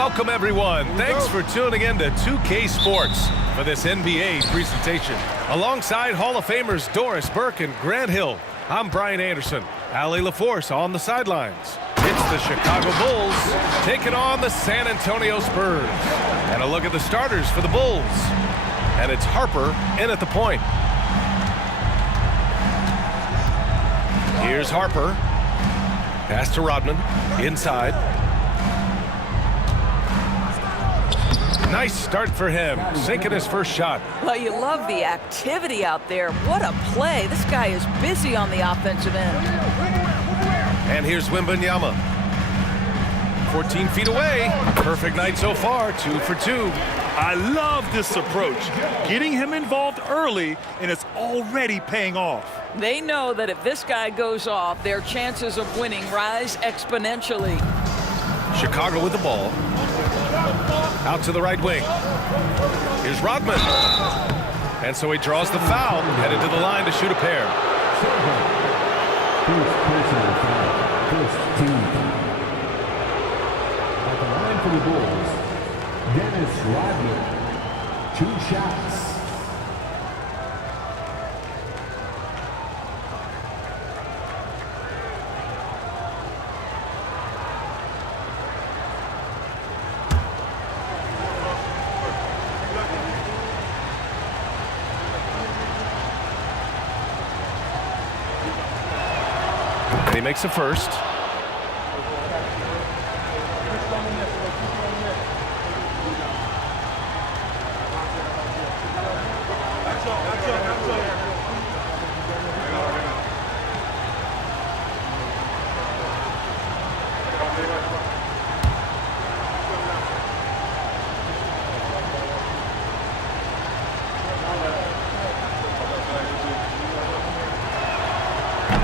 Welcome, everyone. Thanks for tuning in to 2K Sports for this NBA presentation. Alongside Hall of Famers Doris Burke and Grant Hill, I'm Brian Anderson. Allie LaForce on the sidelines. It's the Chicago Bulls taking on the San Antonio Spurs. And a look at the starters for the Bulls. And it's Harper in at the point. Here's Harper. Pass to Rodman. Inside. Nice start for him, sinking his first shot. Well, you love the activity out there. What a play. This guy is busy on the offensive end. And here's Wembanyama. 14 feet away. Perfect night so far, 2 for 2. I love this approach. Getting him involved early, and it's already paying off. They know that if this guy goes off, their chances of winning rise exponentially. Chicago with the ball. Out to the right wing. Here's Rodman. And so he draws the foul, headed to the line to shoot a pair. First personal foul. First team foul. At the line for the Bulls, Dennis Rodman. 2 shots. And he makes the first.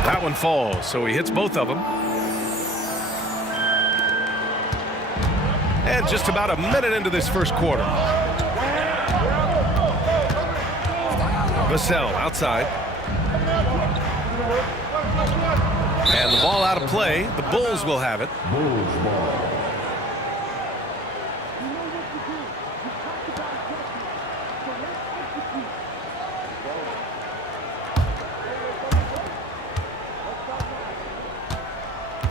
That one falls, so he hits both of them. And just about a minute into this first quarter. Vassell outside. And the ball out of play. The Bulls will have it. Bulls ball.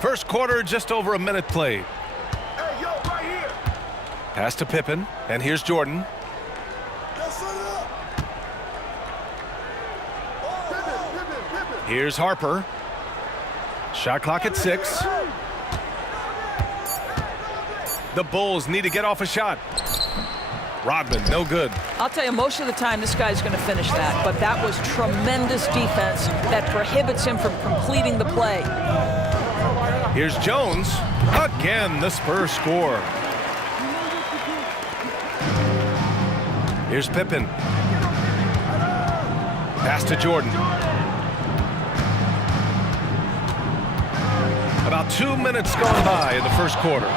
First quarter, just over a minute played. Hey, yo, right here. Pass to Pippen, and here's Jordan. Here's Harper. Shot clock at 6. The Bulls need to get off a shot. Rodman, no good. I'll tell you, most of the time this guy's going to finish that, but that was tremendous defense that prohibits him from completing the play. Here's Jones. Again, the Spurs score. Here's Pippen. Pass to Jordan. About 2 minutes gone by in the first quarter.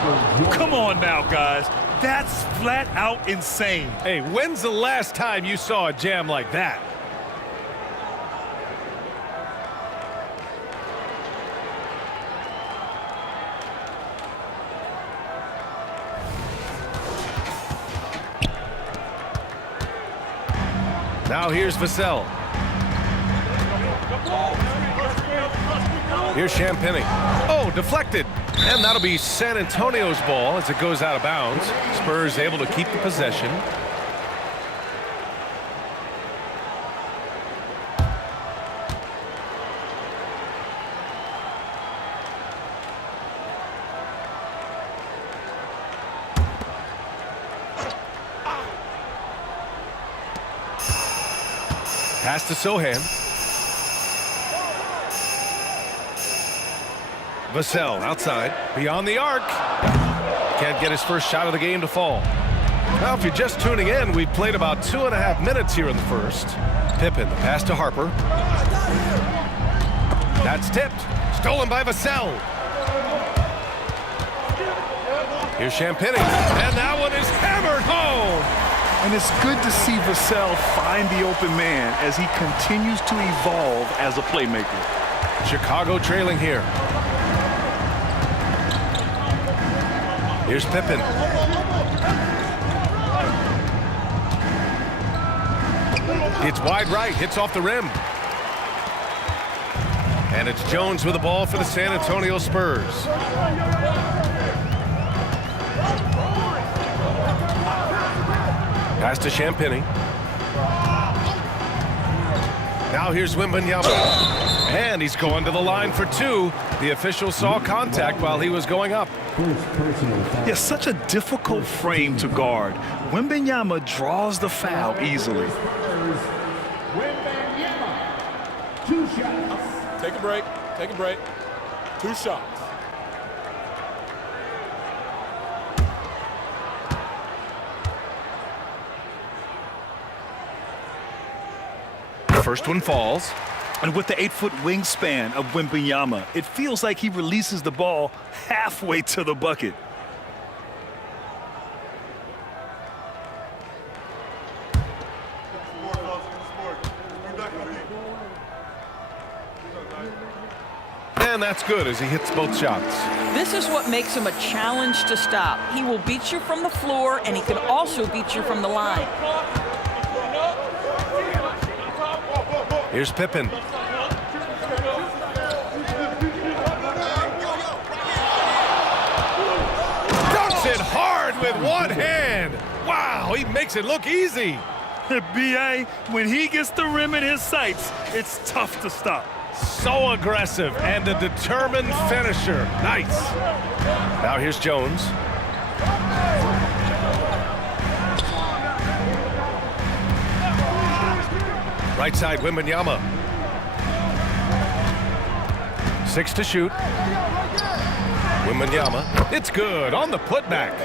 Come on now, guys. That's flat out insane. Hey, when's the last time you saw a jam like that? Now here's Vassell. Here's Champagny. Oh, deflected. And that'll be San Antonio's ball as it goes out of bounds. Spurs able to keep the possession. Pass to Sohan. Vassell outside, beyond the arc. Can't get his first shot of the game to fall. Now, if you're just tuning in, we've played about 2.5 minutes here in the first. Pippen, the pass to Harper. That's tipped. Stolen by Vassell. Here's Champagny, and that one is hammered home. And it's good to see Vassell find the open man as he continues to evolve as a playmaker. Chicago trailing here. Here's Pippen. It's wide right, hits off the rim. And it's Jones with the ball for the San Antonio Spurs. Pass to Champagny. Now here's Wembanyama. And he's going to the line for two. The official saw contact while he was going up. Yeah, such a difficult frame to guard. Wembanyama draws the foul easily. Two shots. Take a break. Take a break. 2 shots. First one falls. And with the 8-foot wingspan of Wembanyama, it feels like he releases the ball halfway to the bucket. And that's good as he hits both shots. This is what makes him a challenge to stop. He will beat you from the floor, and he can also beat you from the line. Here's Pippen. Dunks it hard with one hand. Wow, he makes it look easy. B.A., when he gets the rim in his sights, it's tough to stop. So aggressive and a determined finisher. Nice. Now here's Jones. Right side, Wembanyama. 6 to shoot. Wembanyama. It's good on the putback.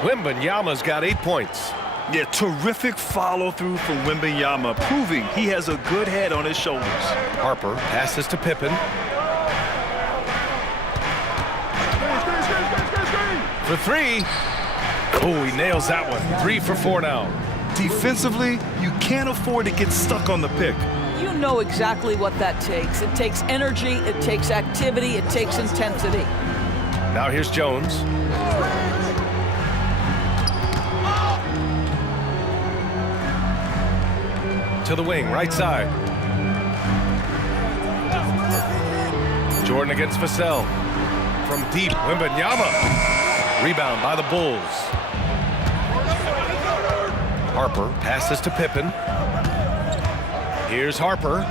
Wembanyama's got 8 points. Yeah, terrific follow-through from Wembanyama, proving he has a good head on his shoulders. Harper passes to Pippen. For 3. Oh, he nails that one. 3 for 4 now. Defensively, you can't afford to get stuck on the pick. You know exactly what that takes. It takes energy, it takes activity, it takes intensity. Now here's Jones. To the wing, right side. Jordan against Vassell. From deep, Wembanyama. Rebound by the Bulls. Harper passes to Pippen. Here's Harper.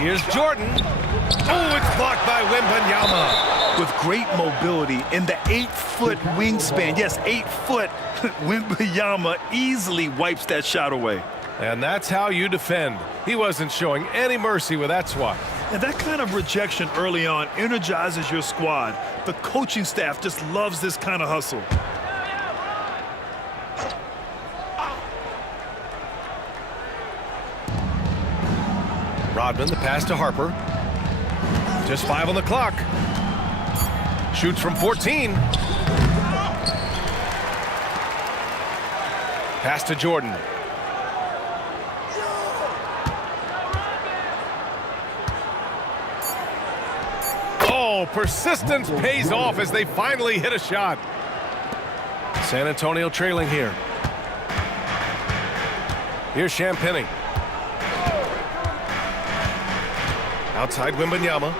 Here's Jordan. Oh, it's blocked by Wembanyama. With great mobility and the 8-foot wingspan, yes, 8 foot, Wembanyama easily wipes that shot away. And that's how you defend. He wasn't showing any mercy with that swat. And that kind of rejection early on energizes your squad. The coaching staff just loves this kind of hustle. Rodman, the pass to Harper. Just 5 on the clock. Shoots from 14. Pass to Jordan. Oh, persistence pays off as they finally hit a shot. San Antonio trailing here. Here's Champagny. Outside Wembanyama.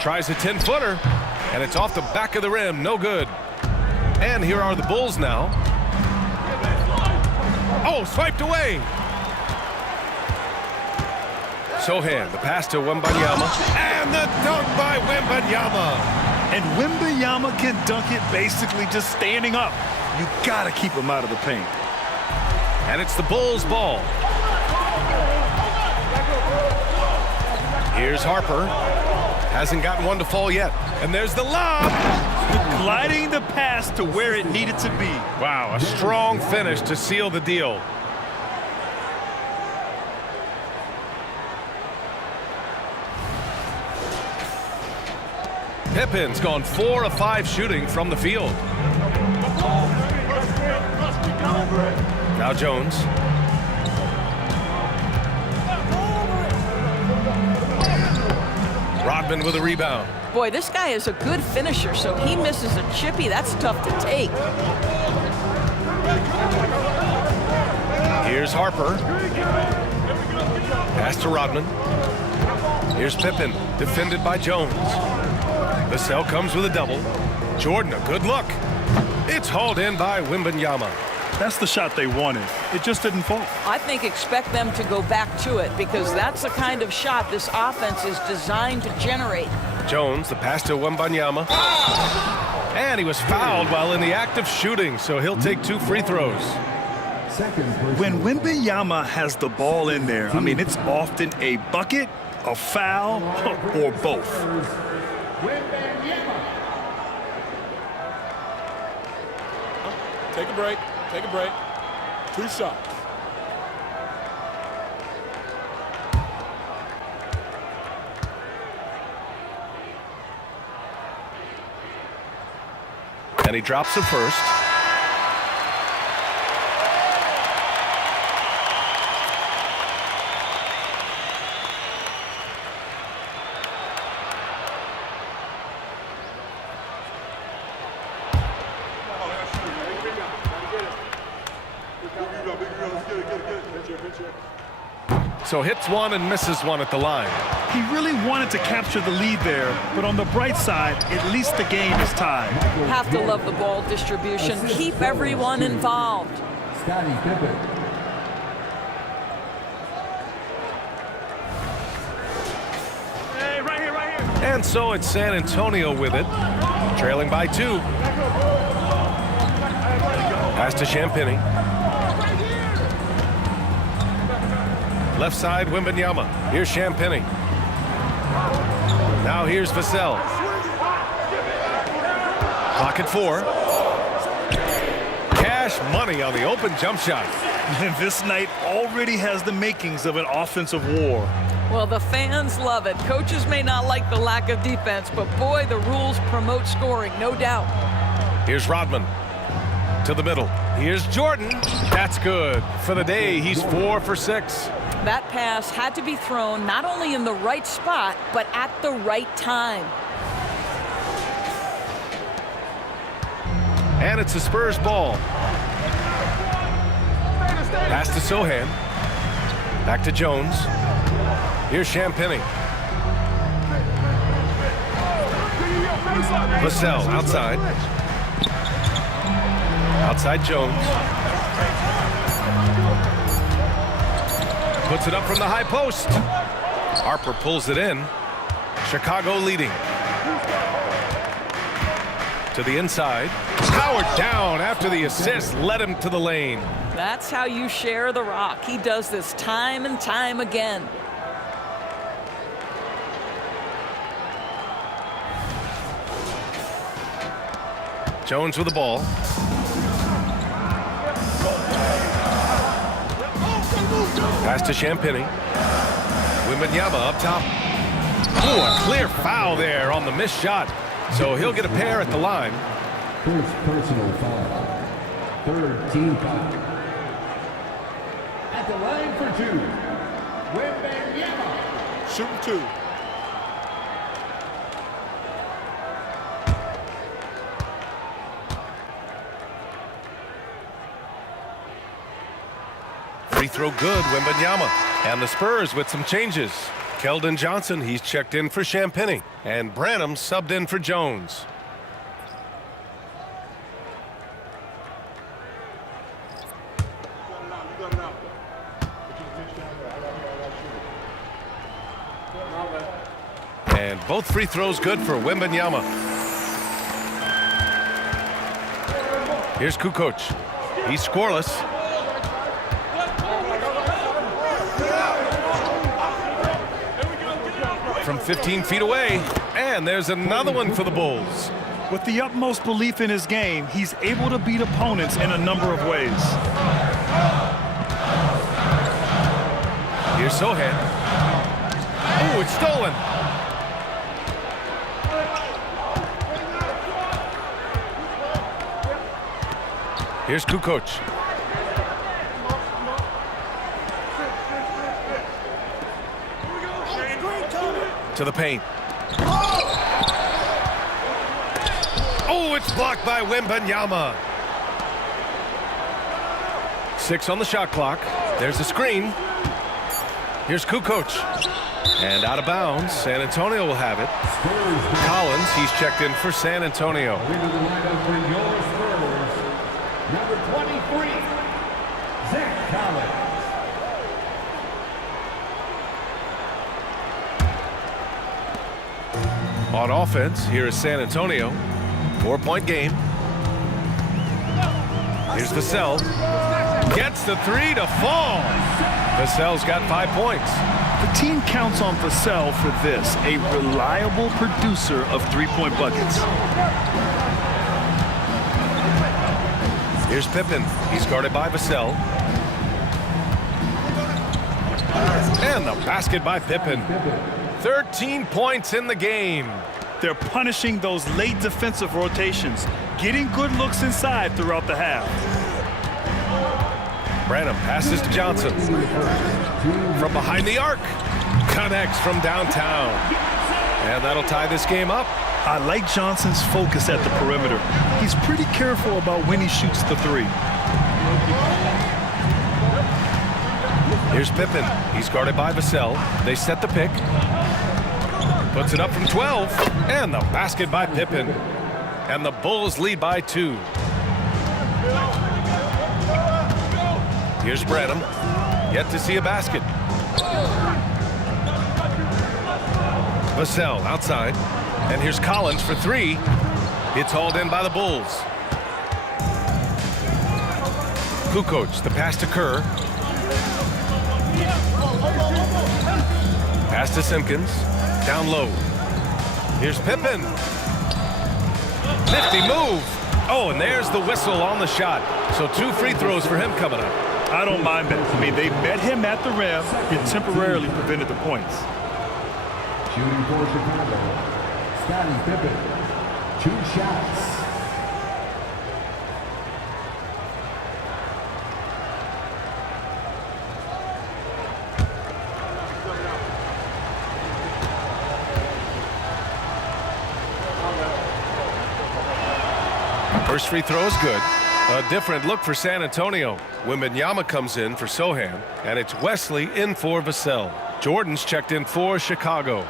Tries a 10-footer, and it's off the back of the rim. No good. And here are the Bulls now. Oh, swiped away. Sohan, the pass to Wembanyama. And the dunk by Wembanyama. And Wembanyama can dunk it basically just standing up. You gotta keep him out of the paint. And it's the Bulls' ball. Here's Harper. Hasn't gotten one to fall yet. And there's the lob. Gliding the pass to where it needed to be. Wow, a strong finish to seal the deal. Pippen's gone 4 of 5 shooting from the field. Now Jones. Rodman with a rebound. Boy, this guy is a good finisher, so he misses a chippy. That's tough to take. Here's Harper. Pass to Rodman. Here's Pippen, defended by Jones. Vassell comes with a double. Jordan, a good look. It's hauled in by Wembanyama. That's the shot they wanted. It just didn't fall. I think expect them to go back to it because that's the kind of shot this offense is designed to generate. Jones, the pass to Wembanyama. And he was fouled while in the act of shooting, so he'll take 2 free throws. When Wembanyama has the ball in there, I mean, it's often a bucket, a foul, or both. Take a break. Take a break. 2 shots. And he drops the first. So hits one and misses one at the line. He really wanted to capture the lead there, but on the bright side, at least the game is tied. Have to love the ball distribution. Keep everyone involved. Scottie Pippen. Hey, right here, right here. And so it's San Antonio with it, trailing by 2. Pass to Champagny. Left side, Wembanyama. Here's Champagny. Now here's Vassell. Clock at 4. Cash money on the open jump shot. And this night already has the makings of an offensive war. Well, the fans love it. Coaches may not like the lack of defense, but boy, the rules promote scoring, no doubt. Here's Rodman. To the middle. Here's Jordan. That's good. For the day, he's 4 for 6. That pass had to be thrown not only in the right spot, but at the right time. And it's the Spurs ball. Pass to Sohan. Back to Jones. Here's Champagny. Vassell outside. Outside Jones. Puts it up from the high post. Harper pulls it in. Chicago leading. To the inside. Powered down after the assist led him to the lane. That's how you share the rock. He does this time and time again. Jones with the ball. Pass to Champagny. Wembanyama up top. Ooh, a clear foul there on the missed shot. So he'll get a pair at the line. First personal foul. Third team foul. At the line for 2. Wembanyama. Shooting 2. Free throw good, Wembanyama. And the Spurs with some changes. Keldon Johnson, he's checked in for Champagny. And Branham subbed in for Jones. And both free throws good for Wembanyama. Here's Kukoc. He's scoreless. From 15 feet away, and there's another one for the Bulls. With the utmost belief in his game, he's able to beat opponents in a number of ways. Here's Sohan. Oh, it's stolen. Here's Kukoc. To the paint. Oh, it's blocked by Wembanyama. 6 on the shot clock. There's the screen. Here's Kukoc. And out of bounds. San Antonio will have it. Collins, he's checked in for San Antonio. Into the lineup for your Spurs, number 23, Zach Collins. On offense, here is San Antonio. 4-point game. Here's Vassell. Gets the 3 to fall. Vassell's got 5 points. The team counts on Vassell for this, a reliable producer of three-point buckets. Here's Pippen. He's guarded by Vassell. And the basket by Pippen. 13 points in the game. They're punishing those late defensive rotations, getting good looks inside throughout the half. Branham passes to Johnson. From behind the arc. Connects from downtown. And that'll tie this game up. I like Johnson's focus at the perimeter. He's pretty careful about when he shoots the three. Here's Pippen. He's guarded by Vassell. They set the pick. Puts it up from 12. And the basket by Pippen. And the Bulls lead by 2. Here's Branham. Yet to see a basket. Vassell outside. And here's Collins for 3. It's hauled in by the Bulls. Kukoc, the pass to Kerr. Pass to Simpkins. Down low. Here's Pippen. Nifty move. Oh, and there's the whistle on the shot. So 2 free throws for him coming up. I don't mind that. I mean, they met him at the rim. It temporarily prevented the points. Shooting for Chicago, Scottie Pippen, 2 shots. First free throw is good. A different look for San Antonio. Wembanyama comes in for Sohan, and it's Wesley in for Vassell. Jordan's checked in for Chicago.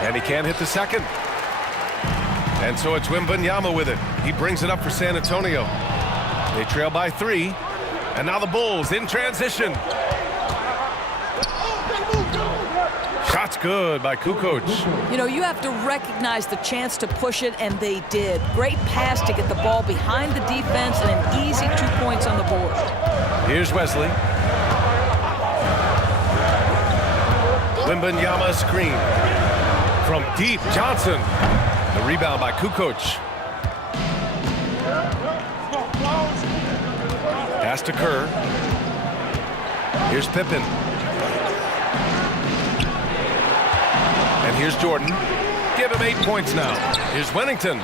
And he can't hit the second. And so it's Wembanyama with it. He brings it up for San Antonio. They trail by 3. And now the Bulls in transition. Shot's good by Kukoc. You know, you have to recognize the chance to push it, and they did. Great pass to get the ball behind the defense and an easy 2 points on the board. Here's Wesley. Wembanyama screen. From deep, Johnson. The rebound by Kukoc. Pass to Kerr. Here's Pippen. And here's Jordan. Give him 8 points now. Here's Wennington.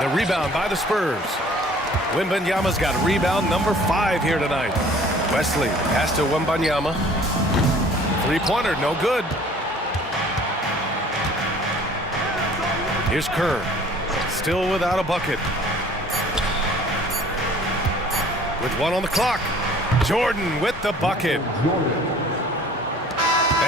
The rebound by the Spurs. Wembanyama's got rebound number 5 here tonight. Wesley, pass to Wembanyama. 3-pointer, no good. Here's Kerr. Still without a bucket. With 1 on the clock. Jordan with the bucket.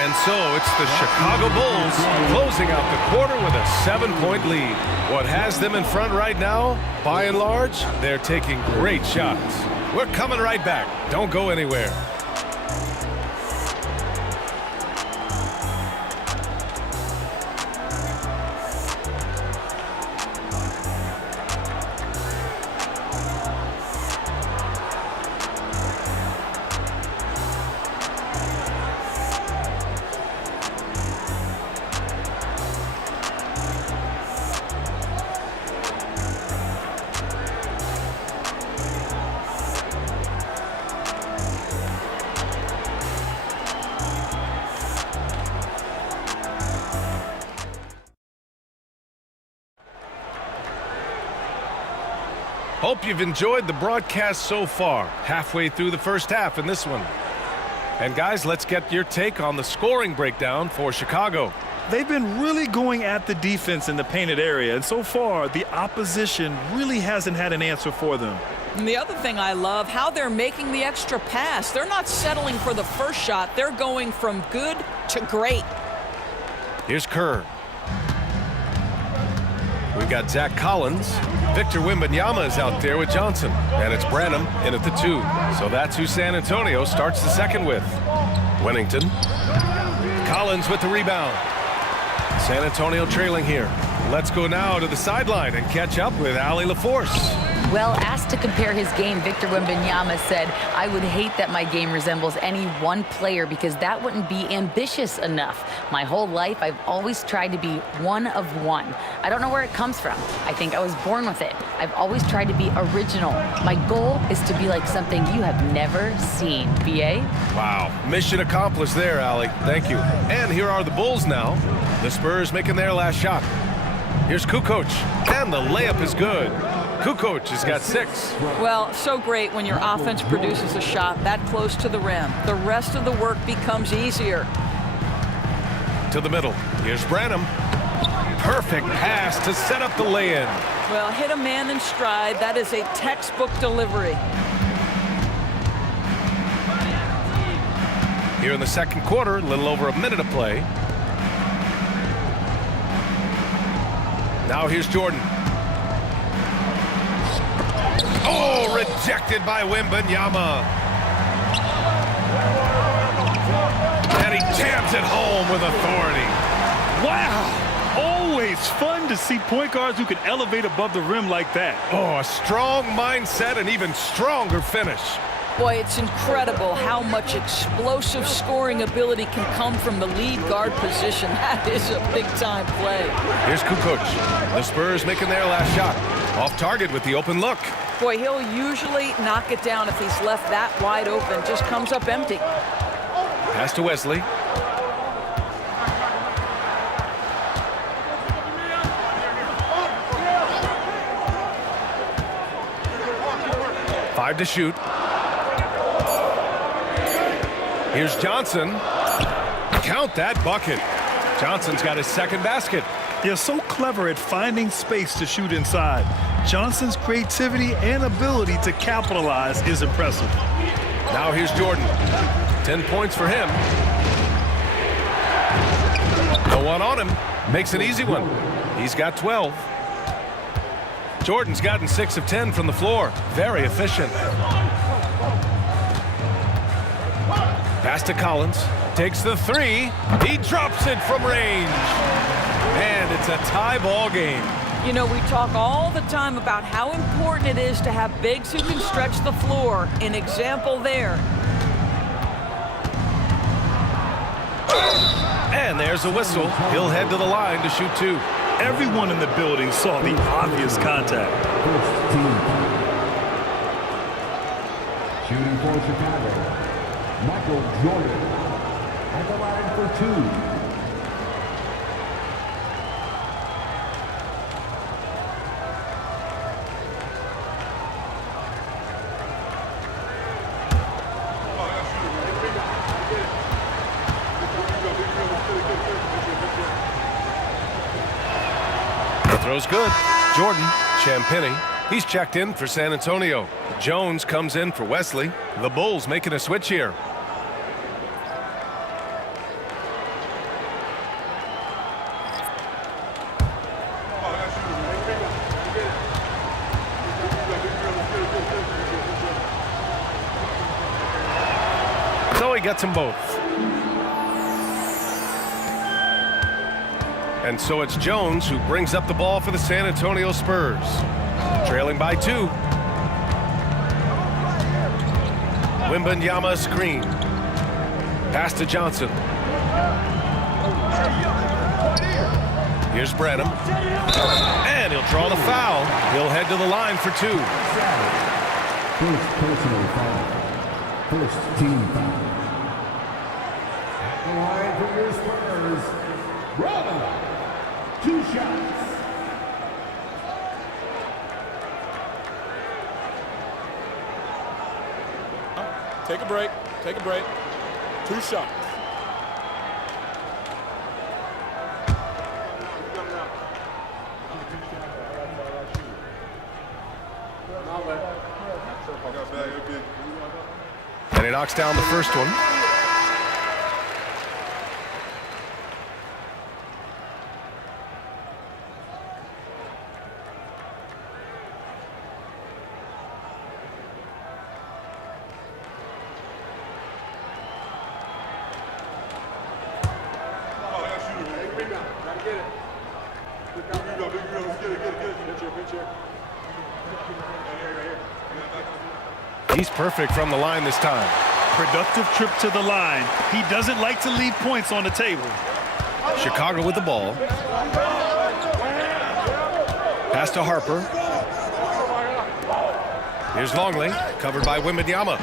And so it's the Chicago Bulls closing out the quarter with a 7-point lead. What has them in front right now, by and large, they're taking great shots. We're coming right back. Don't go anywhere. Hope you've enjoyed the broadcast so far. Halfway through the first half in this one. And guys, let's get your take on the scoring breakdown for Chicago. They've been really going at the defense in the painted area, and so far the opposition really hasn't had an answer for them. And the other thing I love, how they're making the extra pass. They're not settling for the first shot. They're going from good to great. Here's Kerr. We've got Zach Collins. Victor Wembanyama is out there with Johnson. And it's Branham in at the 2. So that's who San Antonio starts the second with. Wennington. Collins with the rebound. San Antonio trailing here. Let's go now to the sideline and catch up with Allie LaForce. Well, asked to compare his game, Victor Wembanyama said, "I would hate that my game resembles any one player because that wouldn't be ambitious enough. My whole life, I've always tried to be one of one. I don't know where it comes from. I think I was born with it. I've always tried to be original. My goal is to be like something you have never seen." BA? Wow. Mission accomplished there, Allie. Thank you. And here are the Bulls now. The Spurs making their last shot. Here's Kukoc. And the layup is good. Kukoc has got 6. Well, so great when your offense produces a shot that close to the rim. The rest of the work becomes easier. To the middle. Here's Branham. Perfect pass to set up the lay-in. Well, hit a man in stride. That is a textbook delivery. Here in the second quarter, a little over a minute of play. Now here's Jordan. Oh, rejected by Wembanyama. And he jams it home with authority. Wow! Always fun to see point guards who can elevate above the rim like that. Oh, a strong mindset and even stronger finish. Boy, it's incredible how much explosive scoring ability can come from the lead guard position. That is a big-time play. Here's Kukoc. The Spurs making their last shot. Off target with the open look. Boy, he'll usually knock it down if he's left that wide open. Just comes up empty. Pass to Wesley. Five to shoot. Here's Johnson. Count that bucket. Johnson's got his second basket. They're so clever at finding space to shoot inside. Johnson's creativity and ability to capitalize is impressive. Now here's Jordan. 10 points for him. No one on him. Makes an easy one. He's got 12. Jordan's gotten 6 of 10 from the floor. Very efficient. Pass to Collins. Takes the 3. He drops it from range. And it's a tie ball game. You know, we talk all the time about how important it is to have bigs who can stretch the floor. An example there. And there's a whistle. He'll head to the line to shoot 2. Everyone in the building saw the obvious contact. First team foul. Shooting for Chicago, Michael Jordan at the line for 2. Throw's good. Jordan, Champagny. He's checked in for San Antonio. Jones comes in for Wesley. The Bulls making a switch here. So he gets them both. And so it's Jones who brings up the ball for the San Antonio Spurs. Trailing by 2. Wembanyama screen. Pass to Johnson. Here's Branham. And he'll draw the foul. He'll head to the line for 2. First personal foul. First team foul. At the line for your Spurs, Branham. 2 shots. Take a break. Take a break. 2 shots. And he knocks down the first one. He's perfect from the line this time. Productive trip to the line. He doesn't like to leave points on the table. Chicago with the ball. Pass to Harper. Here's Longley, covered by Wembanyama.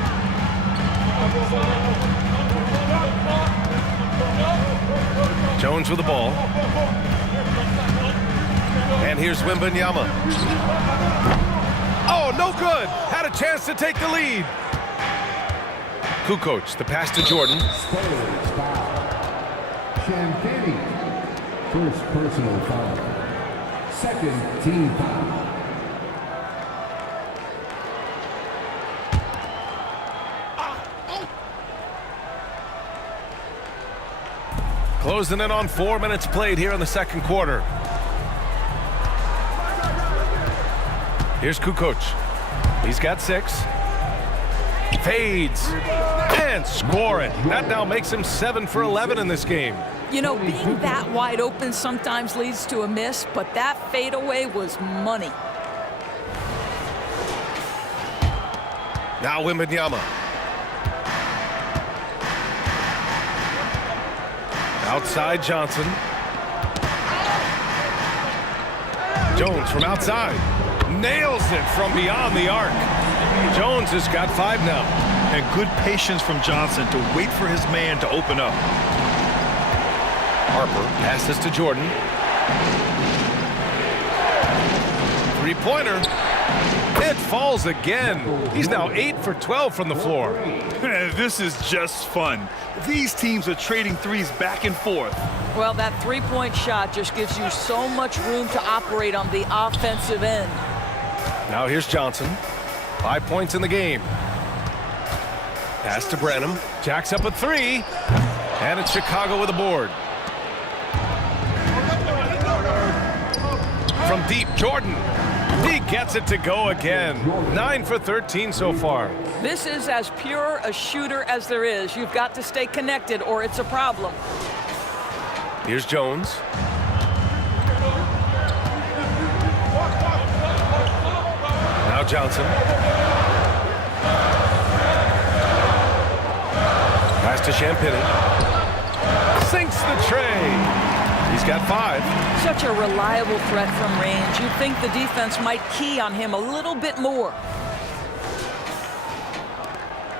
Jones with the ball. And here's Wembanyama. Oh, no good. Had a chance to take the lead. Kukoc, the pass to Jordan. Spurs foul. Champagne. First personal foul. Second team foul. Closing in on 4 minutes played here in the second quarter. Here's Kukoc. He's got 6. Fades and score it. That now makes him 7 for 11 in this game. You know, being that wide open sometimes leads to a miss, but that fadeaway was money. Now Wembanyama. Outside Johnson. Jones from outside. Nails it from beyond the arc. Jones has got 5 now. And good patience from Johnson to wait for his man to open up. Harper passes to Jordan. 3-pointer. It falls again. He's now 8 for 12 from the floor. This is just fun. These teams are trading threes back and forth. Well, that three-point shot just gives you so much room to operate on the offensive end. Now here's Johnson. 5 points in the game. Pass to Branham. Jacks up a 3. And it's Chicago with a board. From deep, Jordan. He gets it to go again. 9 for 13 so far. This is as pure a shooter as there is. You've got to stay connected or it's a problem. Here's Jones. Now Johnson. Pass to Champagny. Sinks the tray. He's got 5. Such a reliable threat from range. You'd think the defense might key on him a little bit more.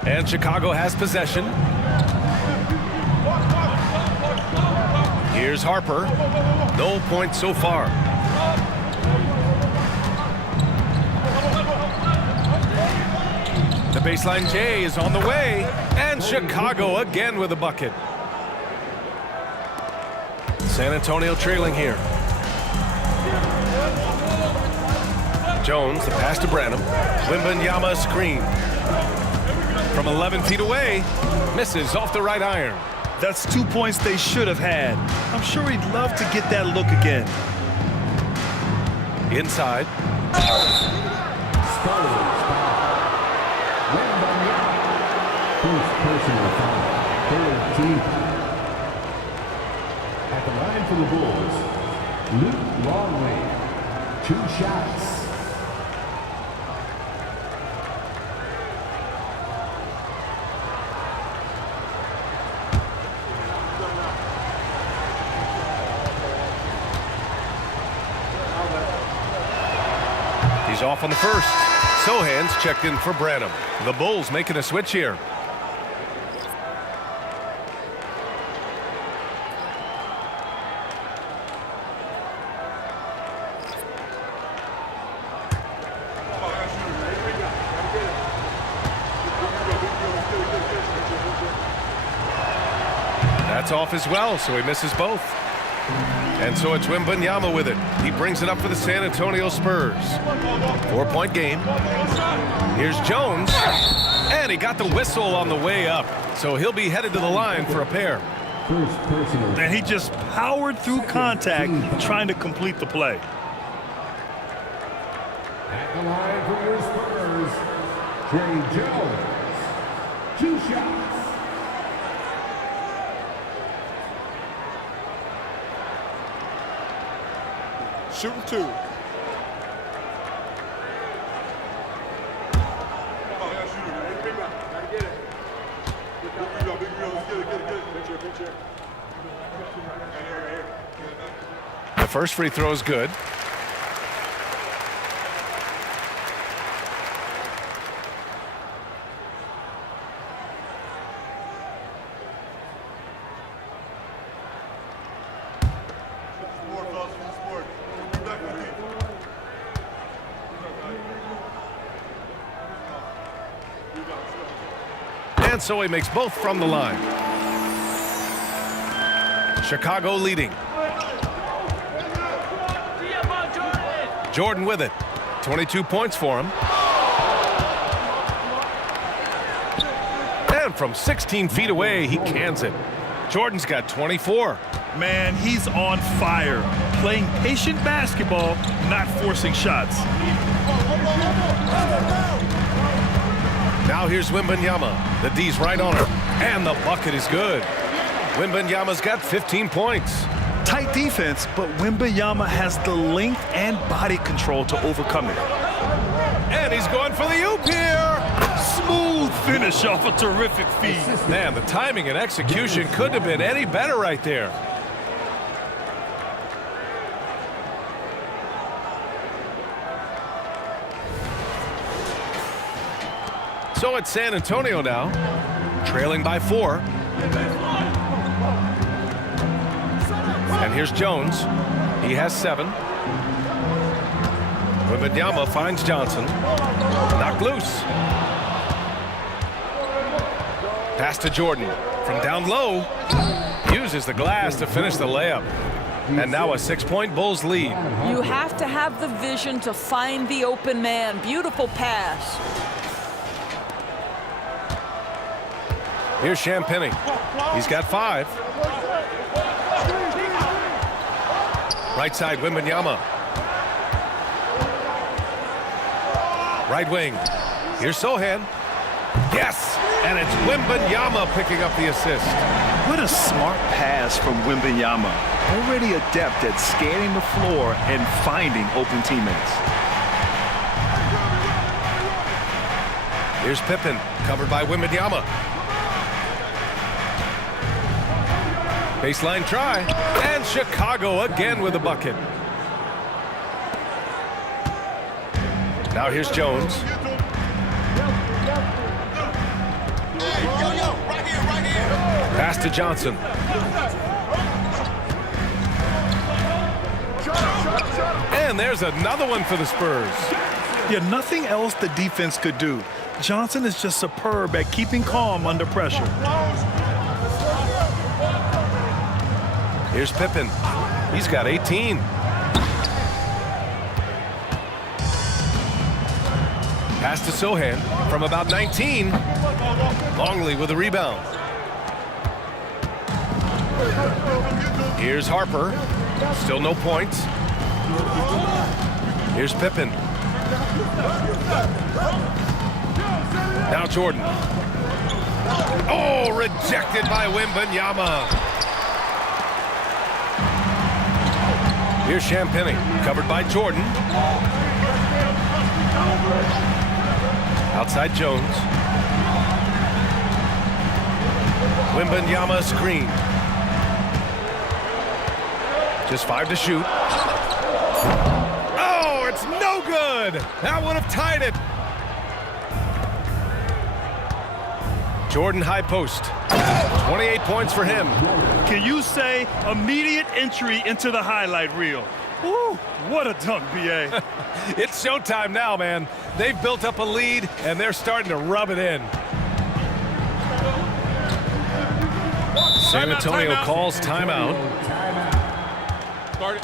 And Chicago has possession. Here's Harper. No points so far. The baseline J is on the way. And Chicago again with a bucket. San Antonio trailing here. Jones, the pass to Branham. Wembanyama screen. From 11 feet away, misses off the right iron. That's 2 points they should have had. I'm sure he'd love to get that look again. Inside. Spurs foul. Wembanyama. First personal foul. Third team foul. At the line for the Bulls, Luke Longley. 2 shots. He's off on the first. Sohan's checked in for Branham. The Bulls making a switch here. That's off as well, so he misses both. And so it's Wembanyama with it. He brings it up for the San Antonio Spurs. 4-point game. Here's Jones. And he got the whistle on the way up. So he'll be headed to the line for a pair. First personal. And he just powered through contact trying to complete the play. At the line for your Spurs, Trey Jones. 2 shots. Shooting 2. The first free throw is good. And so he makes both from the line. Chicago leading. Jordan with it. 22 points for him. And from 16 feet away, he cans it. Jordan's got 24. Man, he's on fire. Playing patient basketball, not forcing shots. Now here's Wembanyama. The D's right on her. And the bucket is good. Wembanyama's got 15 points. Tight defense, but Wembanyama has the length and body control to overcome it. And he's going for the oop here. Smooth finish off a terrific feed. Man, the timing and execution couldn't have been any better right there. So it's San Antonio now, trailing by 4. And here's Jones. He has 7. Wembanyama finds Johnson. Knocked loose. Pass to Jordan. From down low. Uses the glass to finish the layup. And now a 6-point Bulls lead. You have to have the vision to find the open man. Beautiful pass. Here's Champagny. He's got 5. Right side, Wembanyama. Right wing. Here's Sohan. Yes! And it's Wembanyama picking up the assist. What a smart pass from Wembanyama. Already adept at scanning the floor and finding open teammates. Here's Pippen, covered by Wembanyama. Baseline try, and Chicago again with a bucket. Now here's Jones. Pass to Johnson. And there's another one for the Spurs. Yeah, nothing else the defense could do. Johnson is just superb at keeping calm under pressure. Here's Pippen. He's got 18. Pass to Sohan from about 19. Longley with a rebound. Here's Harper. Still no points. Here's Pippen. Now Jordan. Oh, rejected by Wembanyama. Here's Champagny, covered by Jordan. Outside Jones. Wembanyama screen. Just 5 to shoot. Oh, it's no good. That would have tied it. Jordan high post. 28 points for him. Can you say immediate entry into the highlight reel? Woo, what a dunk, B.A. It's showtime now, man. They've built up a lead, and they're starting to rub it in. San Antonio calls timeout. Start it.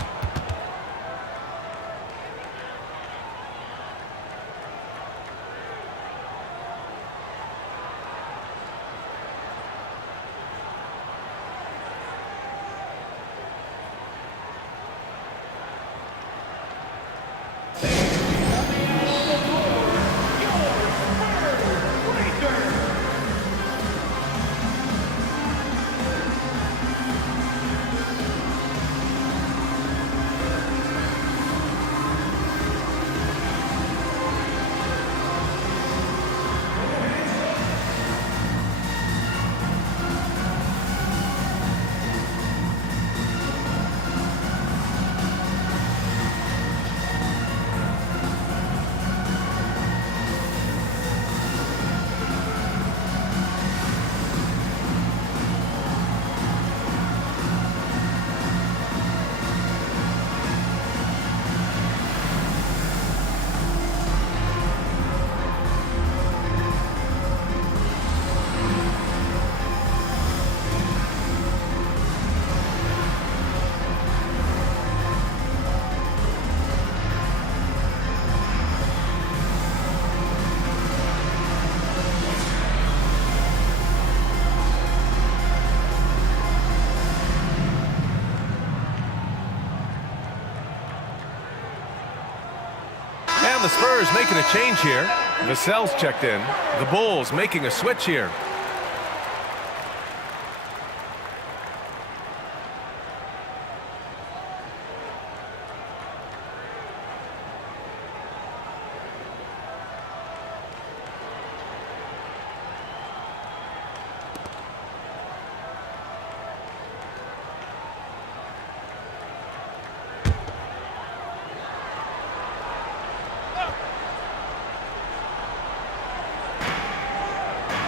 And the Spurs making a change here. Vassell's checked in. The Bulls making a switch here.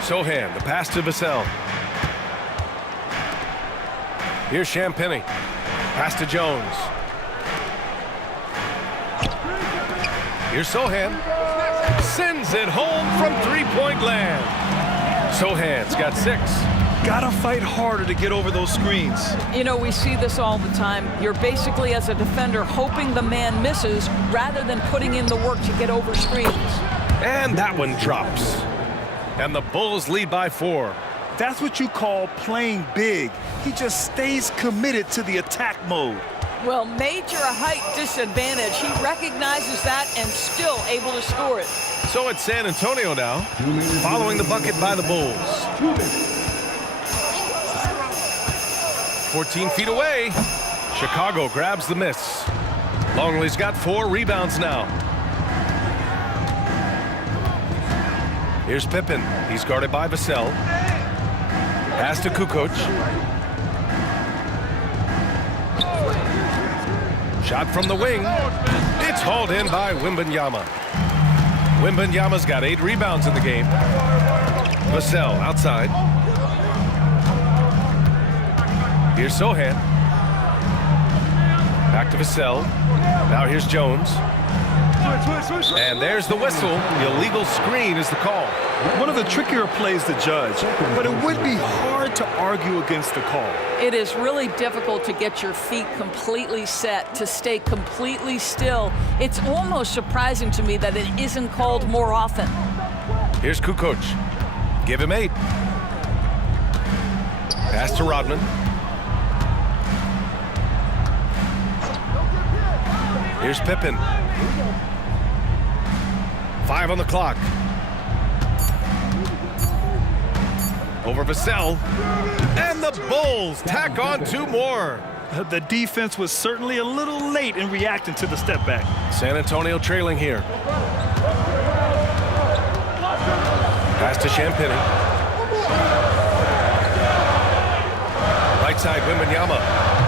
Sohan, the pass to Vassell. Here's Champagny. Pass to Jones. Here's Sohan. Sends it home from three-point land. Sohan's got 6. Gotta fight harder to get over those screens. You know, we see this all the time. You're basically, as a defender, hoping the man misses rather than putting in the work to get over screens. And that one drops. And the Bulls lead by 4. That's what you call playing big. He just stays committed to the attack mode. Well, major height disadvantage. He recognizes that and still able to score it. So it's San Antonio now, following the bucket by the Bulls. 14 feet away. Chicago grabs the miss. Longley's got 4 rebounds now. Here's Pippen. He's guarded by Vassell. Pass to Kukoc. Shot from the wing. It's hauled in by Wembanyama. Wembanyama's got 8 rebounds in the game. Vassell outside. Here's Sohan. Back to Vassell. Now here's Jones. And there's the whistle. The illegal screen is the call. One of the trickier plays to judge, but it would be hard to argue against the call. It is really difficult to get your feet completely set, to stay completely still. It's almost surprising to me that it isn't called more often. Here's Kukoc. Give him 8. Pass to Rodman. Here's Pippen. 5 on the clock. Over Vassell. And the Bulls tack on 2 more. The defense was certainly a little late in reacting to the step back. San Antonio trailing here. Pass to Champagny. Right side, Wembanyama.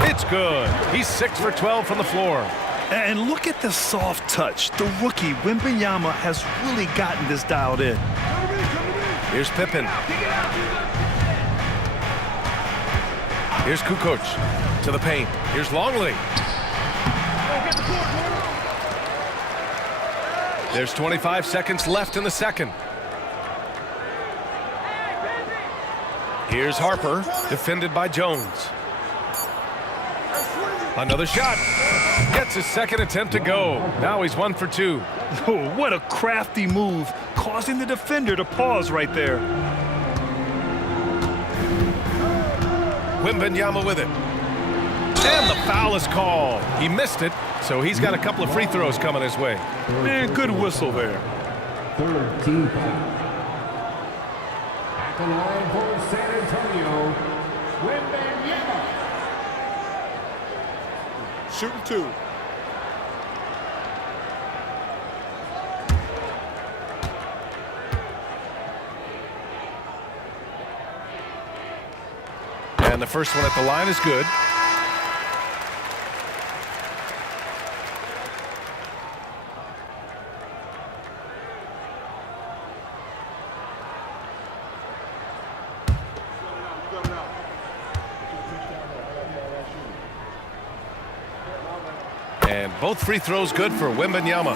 It's good. He's 6 for 12 from the floor. And look at the soft touch. The rookie, Wembanyama, has really gotten this dialed in. Here's Pippen. Here's Kukoc to the paint. Here's Longley. There's 25 seconds left in the second. Here's Harper, defended by Jones. Another shot. Gets his second attempt to go. Now he's 1 for 2. Oh, what a crafty move, causing the defender to pause right there. Wembanyama with it. And the foul is called. He missed it, so he's got a couple of free throws coming his way. Man, good whistle there. Third team foul. At the line for San Antonio, Wembanyama. Shooting 2. And the first one at the line is good. And both free throws good for Wembanyama.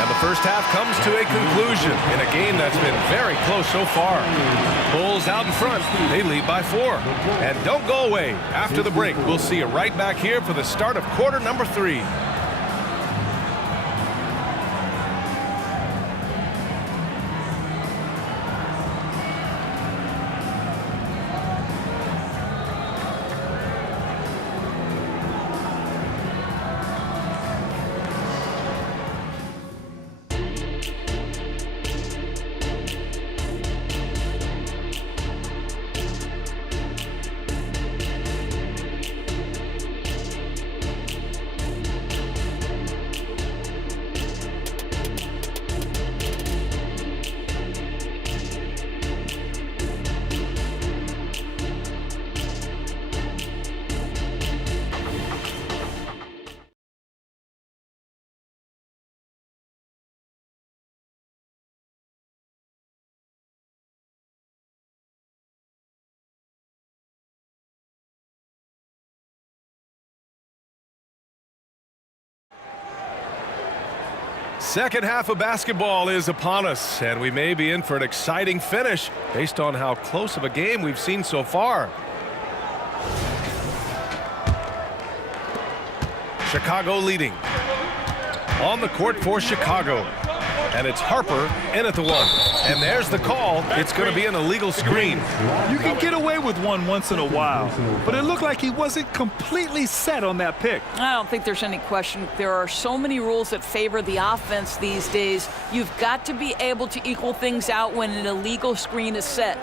And the first half comes to a conclusion in a game that's been very close so far. Bulls out in front. They lead by 4. And don't go away. After the break, we'll see you right back here for the start of quarter number 3. Second half of basketball is upon us, and we may be in for an exciting finish based on how close of a game we've seen so far. Chicago leading. On the court for Chicago. And it's Harper in at the 1. And there's the call. It's going to be an illegal screen. You can get away with one once in a while, but it looked like he wasn't completely set on that pick. I don't think there's any question. There are so many rules that favor the offense these days. You've got to be able to equal things out when an illegal screen is set.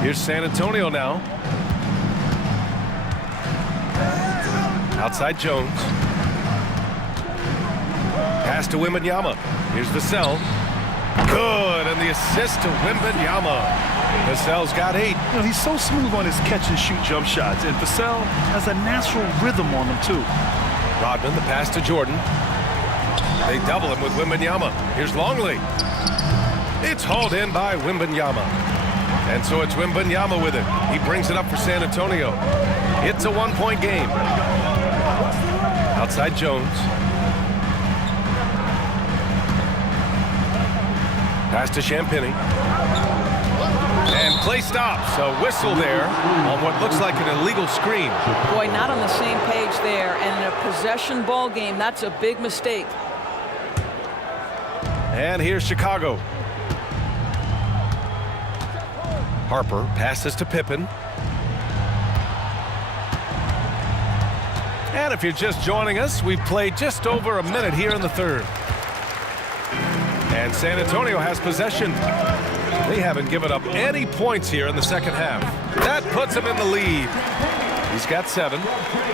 Here's San Antonio now. Outside Jones. Pass to Wembanyama. Here's Vassell. Good, and the assist to Wembanyama. Vassell's got 8. You know, he's so smooth on his catch-and-shoot jump shots, and Vassell has a natural rhythm on them, too. Rodman, the pass to Jordan. They double him with Wembanyama. Here's Longley. It's hauled in by Wembanyama. And so it's Wembanyama with it. He brings it up for San Antonio. It's a 1-point game. Outside Jones. Pass to Champagny. And play stops. A whistle there on what looks like an illegal screen. Boy, not on the same page there. And in a possession ball game, that's a big mistake. And here's Chicago. Harper passes to Pippen. And if you're just joining us, we've played just over a minute here in the third. And San Antonio has possession. They haven't given up any points here in the second half. That puts them in the lead. He's got 7.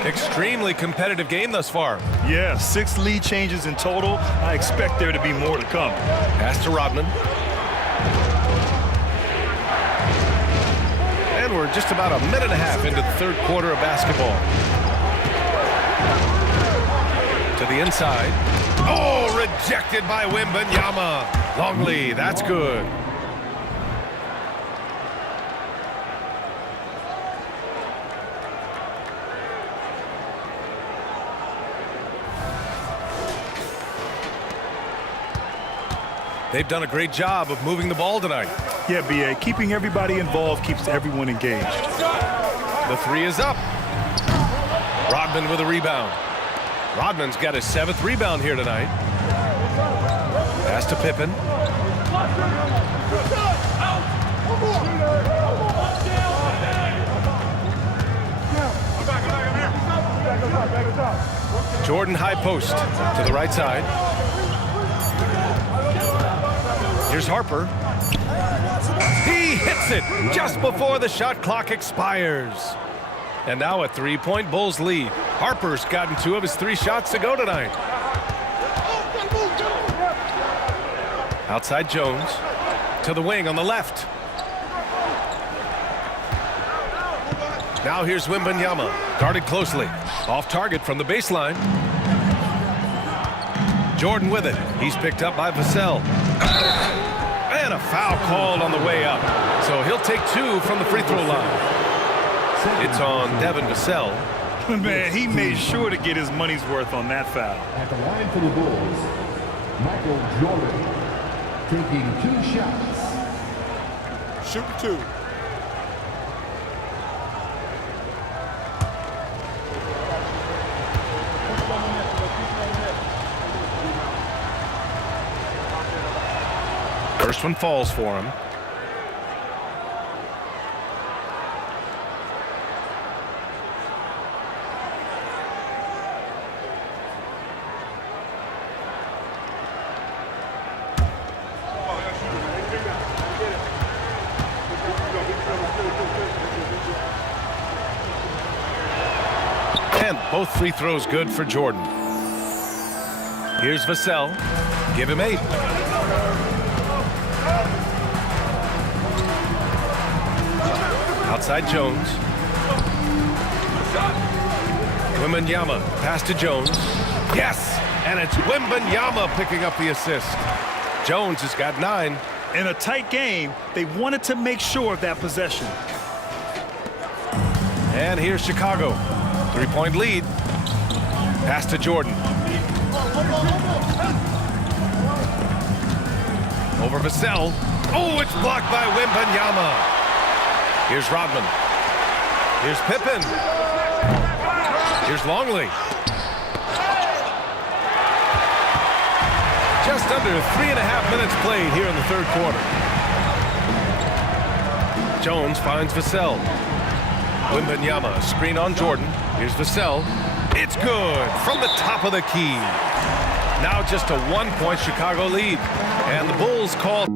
Extremely competitive game thus far. Yeah, 6 lead changes in total. I expect there to be more to come. Pass to Rodman. And we're just about a minute and a half into the third quarter of basketball. To the inside. Oh, rejected by Wembanyama. Longley, that's good. They've done a great job of moving the ball tonight. Yeah, B.A. Keeping everybody involved keeps everyone engaged. The three is up. Rodman with a rebound. Rodman's got his 7th rebound here tonight. Pass to Pippen. Jordan high post to the right side. Here's Harper. He hits it just before the shot clock expires. And now a 3-point Bulls lead. Harper's gotten 2 of his 3 shots to go tonight. Outside Jones to the wing on the left. Now here's Wembanyama, guarded closely. Off target from the baseline. Jordan with it. He's picked up by Vassell. And a foul called on the way up. So he'll take 2 from the free throw line. It's on Devin Vassell. Man, he made sure to get his money's worth on that foul. At the line for the Bulls, Michael Jordan taking 2 shots. Shoot 2. First one falls for him. And both free throws good for Jordan. Here's Vassell. Give him 8. Outside Jones. Wembanyama pass to Jones. Yes! And it's Wembanyama picking up the assist. Jones has got 9. In a tight game, they wanted to make sure of that possession. And here's Chicago. 3-point lead. Pass to Jordan. Over Vassell. Oh, it's blocked by Wembanyama. Here's Rodman. Here's Pippen. Here's Longley. Just under 3.5 minutes played here in the 3rd quarter. Jones finds Vassell. Wembanyama, screen on Jordan. Here's Vassell. It's good from the top of the key. Now just a 1-point Chicago lead. And the Bulls call.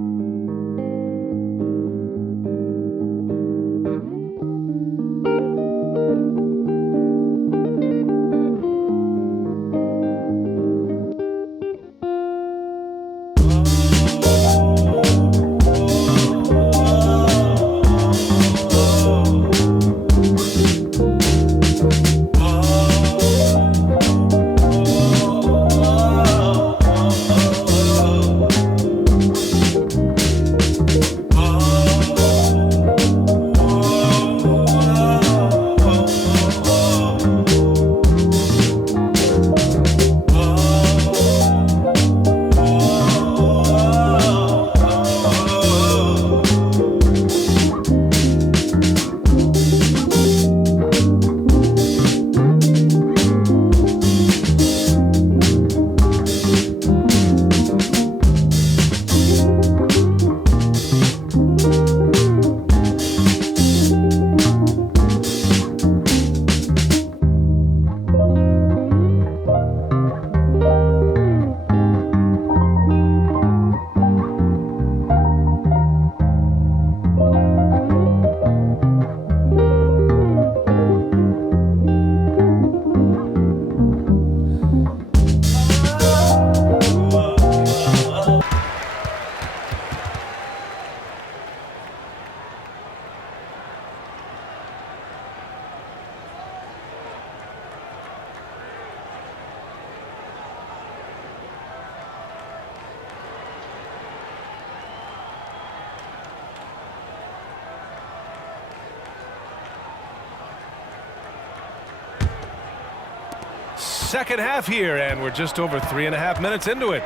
Second half here, and we're just over 3.5 minutes into it.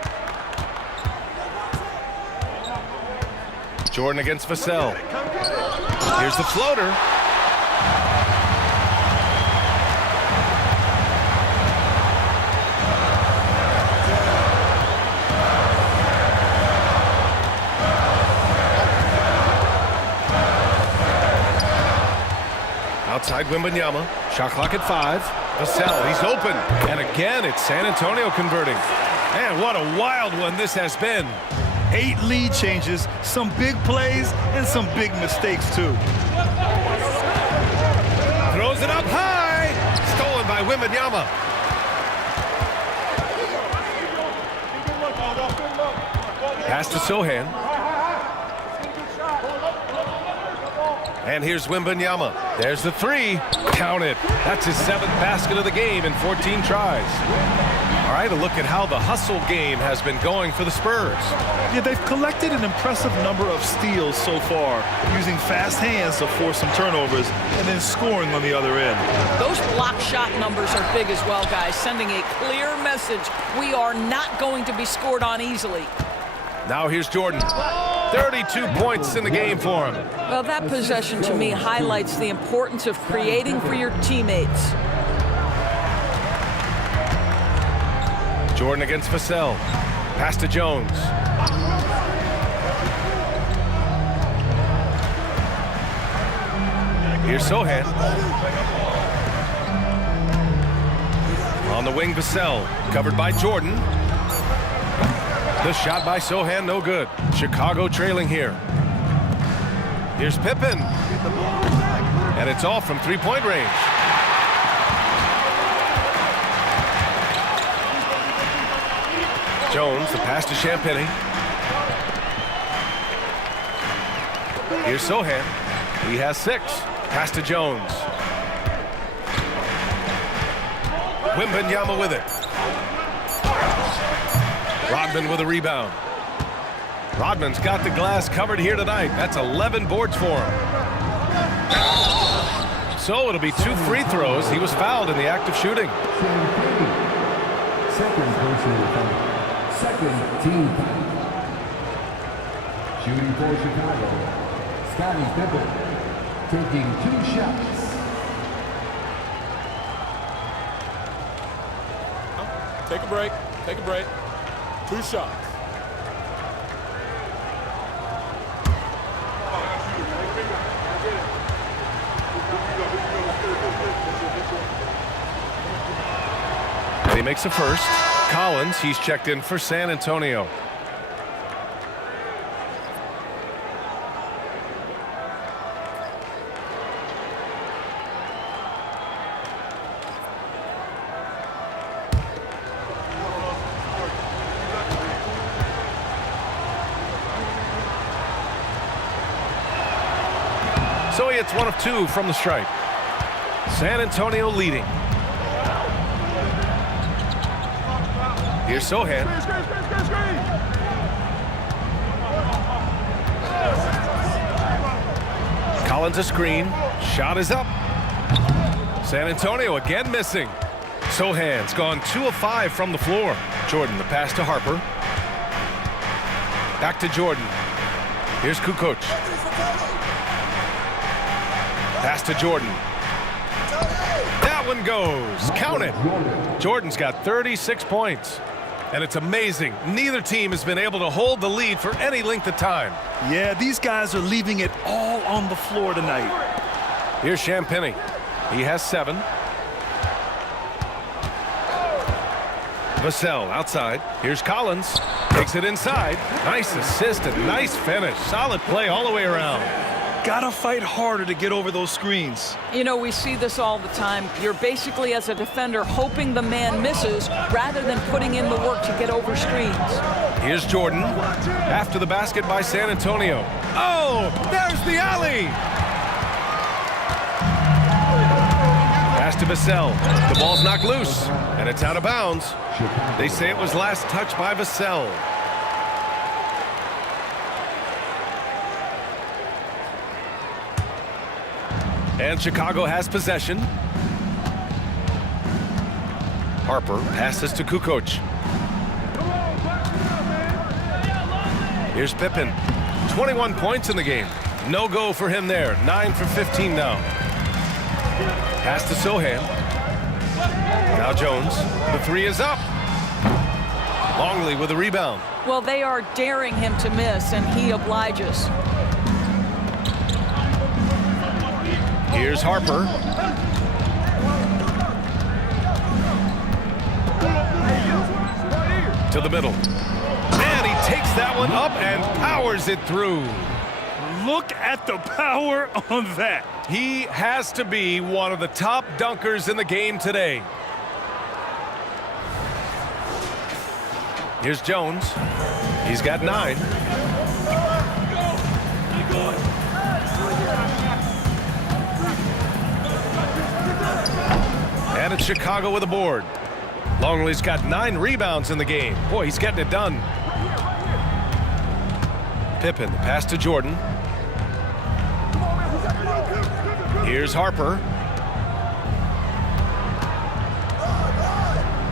Jordan against Vassell. Here's the floater. Outside Wembanyama. Shot clock at 5. Vassell, he's open. And again, it's San Antonio converting. Man, what a wild one this has been. 8 lead changes, some big plays, and some big mistakes, too. Throws it up high. Stolen by Wembanyama. Pass to Sohan. And here's Wembanyama. There's the 3. Count it. That's his 7th basket of the game in 14 tries. All right, a look at how the hustle game has been going for the Spurs. Yeah, they've collected an impressive number of steals so far, using fast hands to force some turnovers and then scoring on the other end. Those block shot numbers are big as well, guys, sending a clear message. We are not going to be scored on easily. Now here's Jordan. 32 points in the game for him. Well, that possession to me highlights the importance of creating for your teammates. Jordan against Vassell. Pass to Jones. Here's Sohan. On the wing, Vassell. Covered by Jordan. The shot by Sohan, no good. Chicago trailing here. Here's Pippen. And it's off from three-point range. Jones, the pass to Champagny. Here's Sohan. He has 6. Pass to Jones. Wembanyama with it. Rodman with a rebound. Rodman's got the glass covered here tonight. That's 11 boards for him. So it'll be 2 free throws. He was fouled in the act of shooting. Second personal foul. Second team foul. Shooting for Chicago, Scottie Pippen, taking 2 shots. Take a break. Take a break. 2 shots. And he makes a first. Collins, he's checked in for San Antonio. So he hits 1 of 2 from the stripe. San Antonio leading. Here's Sohan. Collins a screen. Shot is up. San Antonio again missing. Sohan's gone 2 of 5 from the floor. Jordan, the pass to Harper. Back to Jordan. Here's Kukoc. Pass to Jordan. That one goes. Count it. Jordan's got 36 points. And it's amazing. Neither team has been able to hold the lead for any length of time. Yeah, these guys are leaving it all on the floor tonight. Here's Champagny. He has 7. Vassell outside. Here's Collins. Takes it inside. Nice assist and nice finish. Solid play all the way around. Gotta fight harder to get over those screens. You know, we see this all the time. You're basically, as a defender, hoping the man misses rather than putting in the work to get over screens. Here's Jordan. After the basket by San Antonio. Oh, there's the alley. Pass to Vassell. The ball's knocked loose, and it's out of bounds. They say it was last touched by Vassell. And Chicago has possession. Harper passes to Kukoc. Here's Pippen. 21 points in the game. No go for him there. 9 for 15 now. Pass to Sohan. Now Jones. The three is up. Longley with a rebound. Well, they are daring him to miss, and he obliges. Here's Harper. To the middle. And he takes that one up and powers it through. Look at the power on that. He has to be one of the top dunkers in the game today. Here's Jones. He's got 9. And it's Chicago with a board. Longley's got 9 rebounds in the game. Boy, he's getting it done. Pippen, the pass to Jordan. Here's Harper.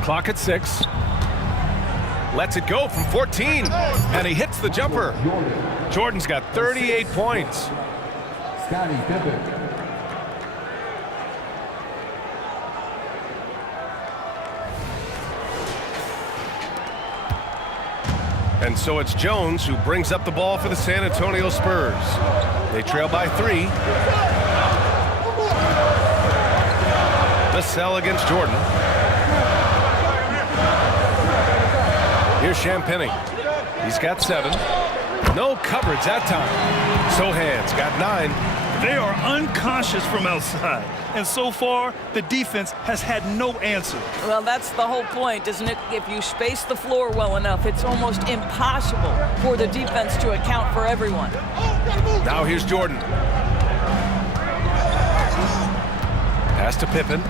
Clock at 6. Lets it go from 14. And he hits the jumper. Jordan's got 38 points. Scottie Pippen. And so it's Jones who brings up the ball for the San Antonio Spurs. They trail by 3. Vassell against Jordan. Here's Champagnie. He's got 7. No coverage that time. Sohan's got 9. They are unconscious from outside. And so far, the defense has had no answer. Well, that's the whole point, isn't it? If you space the floor well enough, it's almost impossible for the defense to account for everyone. Now here's Jordan. Pass to Pippen.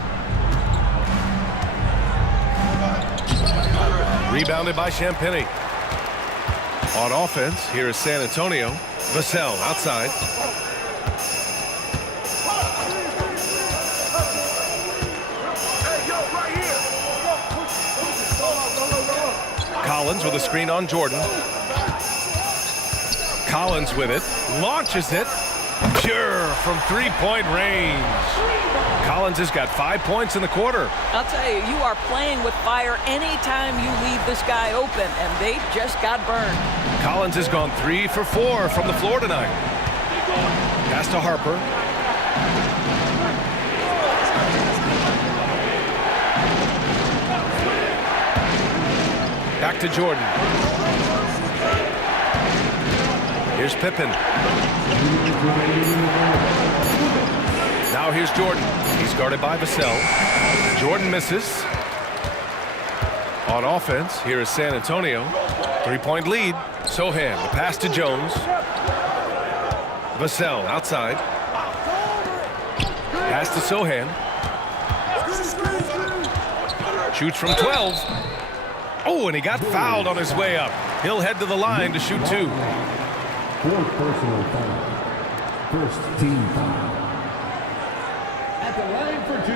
Rebounded by Champagnie. On offense, here is San Antonio. Vassell outside. Collins with a screen on Jordan. Collins with it. Launches it. Pure from three-point range. Collins has got 5 points in the quarter. I'll tell you, you are playing with fire anytime you leave this guy open, and they just got burned. Collins has gone 3 for 4 from the floor tonight. Pass to Harper. Back to Jordan. Here's Pippen. Now here's Jordan. He's guarded by Vassell. Jordan misses. On offense, here is San Antonio. 3-point lead. Sohan, the pass to Jones. Vassell outside. Pass to Sohan. Shoots from 12. Oh, and he got fouled on his way up. He'll head to the line to shoot 2. 4th personal foul. First team foul. At the line for 2,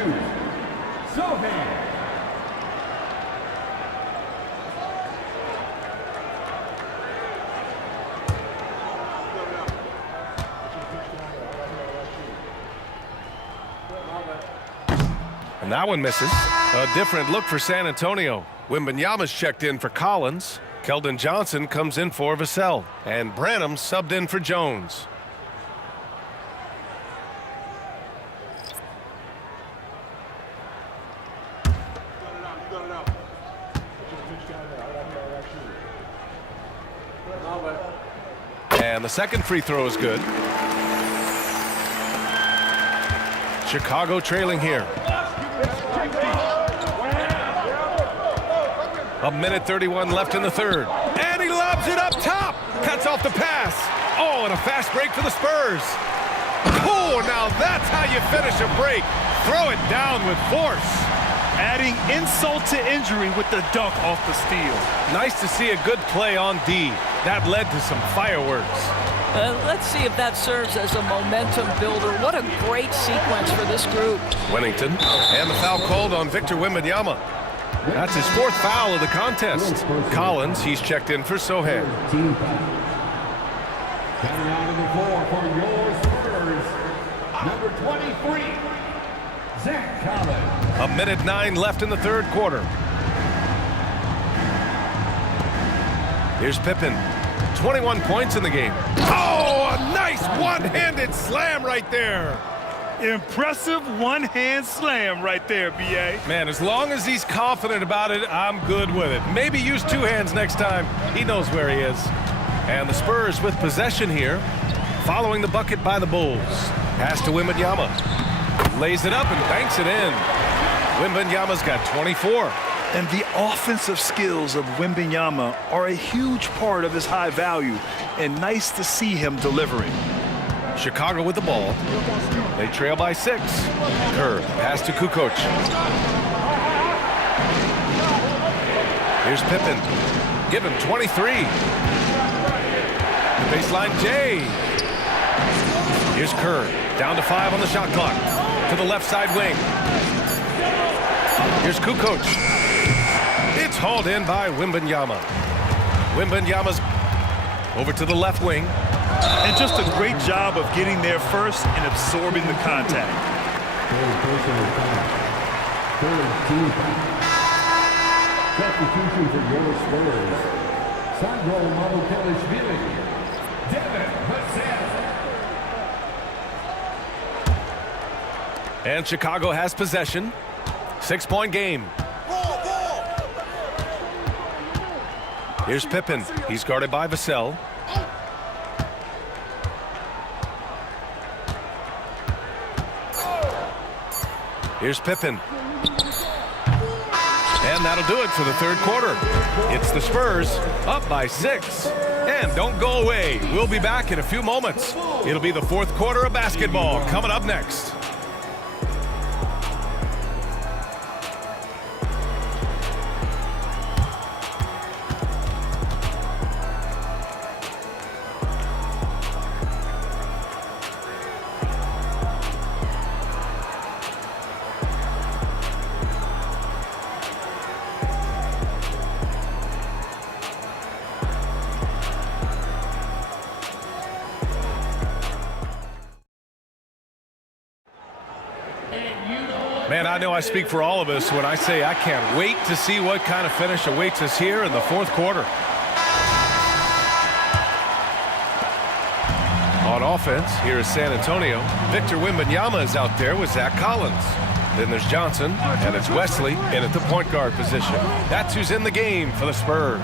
Sohan. And that one misses. A different look for San Antonio. Wembanyama's checked in for Collins. Keldon Johnson comes in for Vassell. And Branham subbed in for Jones. And the second free throw is good. Chicago trailing here. 1:31 left in the third. And he lobs it up top. Cuts off the pass. Oh, and a fast break for the Spurs. Oh, now that's how you finish a break. Throw it down with force. Adding insult to injury with the dunk off the steal. Nice to see a good play on D. That led to some fireworks. Let's see if that serves as a momentum builder. What a great sequence for this group. Winnington. And the foul called on Victor Wembanyama. That's his 4th foul of the contest. Collins, he's checked in for Sohan. Team foul. Coming out of the floor for your Spurs, number 23, Zach Collins. 1:09 left in the third quarter. Here's Pippen. 21 points in the game. Oh, a nice one-handed slam right there. Impressive one-hand slam right there, B.A. Man, as long as he's confident about it, I'm good with it. Maybe use two hands next time. He knows where he is. And the Spurs with possession here, following the bucket by the Bulls. Pass to Wembanyama. Lays it up and banks it in. Wembanyama's got 24. And the offensive skills of Wembanyama are a huge part of his high value, and nice to see him delivering. Chicago with the ball. They trail by 6. Kerr, pass to Kukoc. Here's Pippen. Give him 23. The baseline, Jay. Here's Kerr. Down to 5 on the shot clock. To the left side wing. Here's Kukoc. It's hauled in by Wembanyama. Wembanyama's over to the left wing. And just a great job of getting there first and absorbing the contact. Substitution for your Spurs, Sandro Mamukelishvili, Devin Vassell. And Chicago has possession. 6-point game. Here's Pippen. He's guarded by Vassell. Here's Pippen. And that'll do it for the third quarter. It's the Spurs up by 6. And don't go away. We'll be back in a few moments. It'll be the fourth quarter of basketball coming up next. Man, I know I speak for all of us when I say I can't wait to see what kind of finish awaits us here in the fourth quarter. On offense, here is San Antonio. Victor Wembanyama is out there with Zach Collins. Then there's Johnson, and it's Wesley in at the point guard position. That's who's in the game for the Spurs.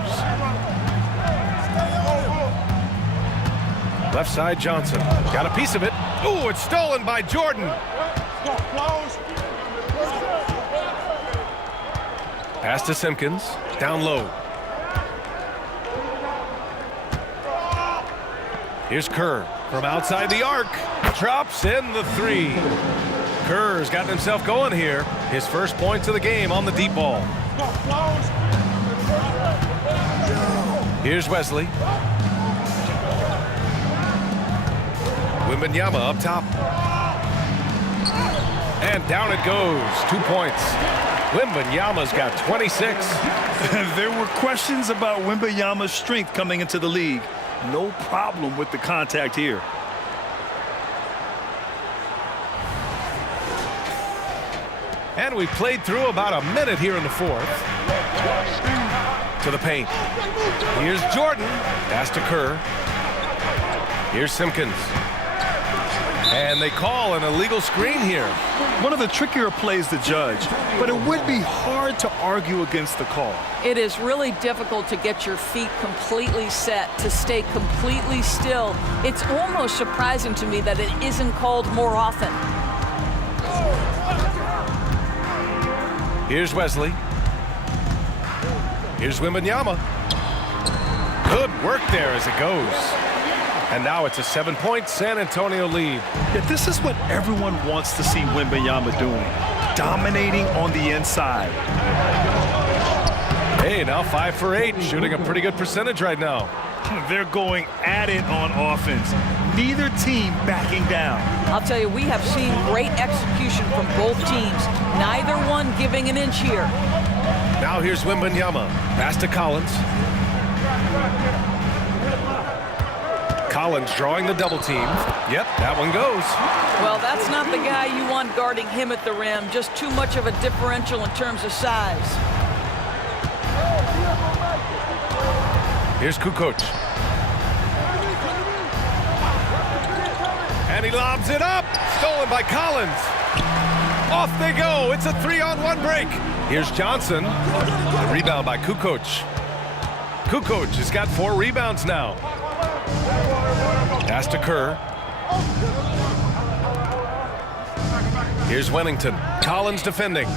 Left side, Johnson. Got a piece of it. Ooh, it's stolen by Jordan. Pass to Simpkins, down low. Here's Kerr from outside the arc. Drops in the 3. Kerr's gotten himself going here. His first points of the game on the deep ball. Here's Wesley. Wembanyama up top. And down it goes. 2 points. Wembanyama's got 26. There were questions about Wembanyama's strength coming into the league. No problem with the contact here. And we played through about a minute here in the fourth. To the paint. Here's Jordan. Pass to Kerr. Here's Simpkins. And they call an illegal screen here. One of the trickier plays to judge, but it would be hard to argue against the call. It is really difficult to get your feet completely set, to stay completely still. It's almost surprising to me that it isn't called more often. Here's Wesley. Here's Wembanyama. Good work there as it goes. And now it's a 7-point San Antonio lead. Yeah, this is what everyone wants to see Wembanyama doing. Dominating on the inside. Hey, now 5 for 8, shooting a pretty good percentage right now. They're going at it on offense. Neither team backing down. I'll tell you, we have seen great execution from both teams. Neither one giving an inch here. Now here's Wembanyama. Pass to Collins. Collins drawing the double team. Yep, that one goes. Well, that's not the guy you want guarding him at the rim. Just too much of a differential in terms of size. Here's Kukoc. And he lobs it up. Stolen by Collins. Off they go. It's a 3-on-1 break. Here's Johnson. The rebound by Kukoc. Kukoc has got 4 rebounds now. Pass to Kerr. Here's Wennington. Collins defending.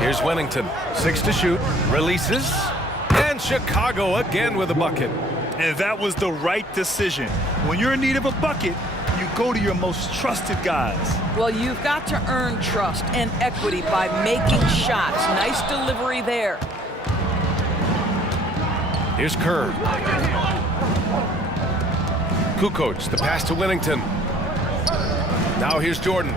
Here's Wennington. 6 to shoot. Releases. And Chicago again with a bucket. And that was the right decision. When you're in need of a bucket, you go to your most trusted guys. Well, you've got to earn trust and equity by making shots. Nice delivery there. Here's Kerr. Kukoc, the pass to Wennington. Now here's Jordan.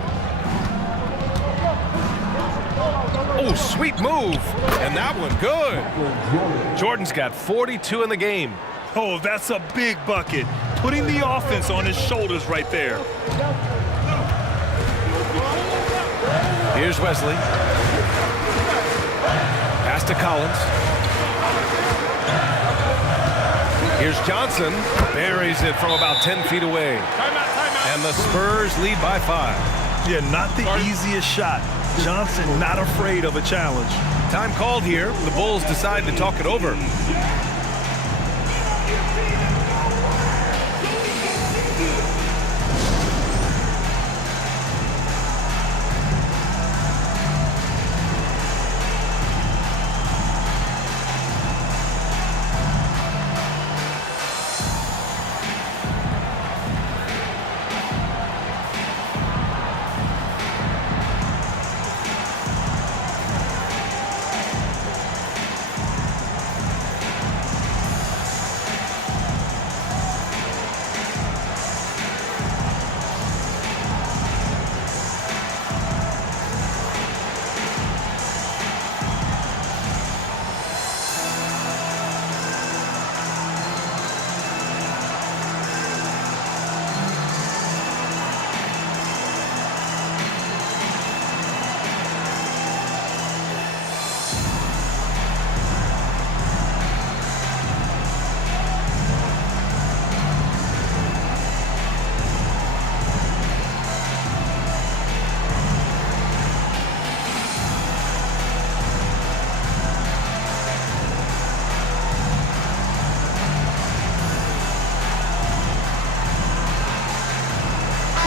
Oh, sweet move. And that one good. Jordan's got 42 in the game. Oh, that's a big bucket. Putting the offense on his shoulders right there. Here's Wesley. Pass to Collins. Here's Johnson. Buries it from about 10 feet away. And the Spurs lead by 5. Yeah, not the easiest shot. Johnson not afraid of a challenge. Time called here. The Bulls decide to talk it over.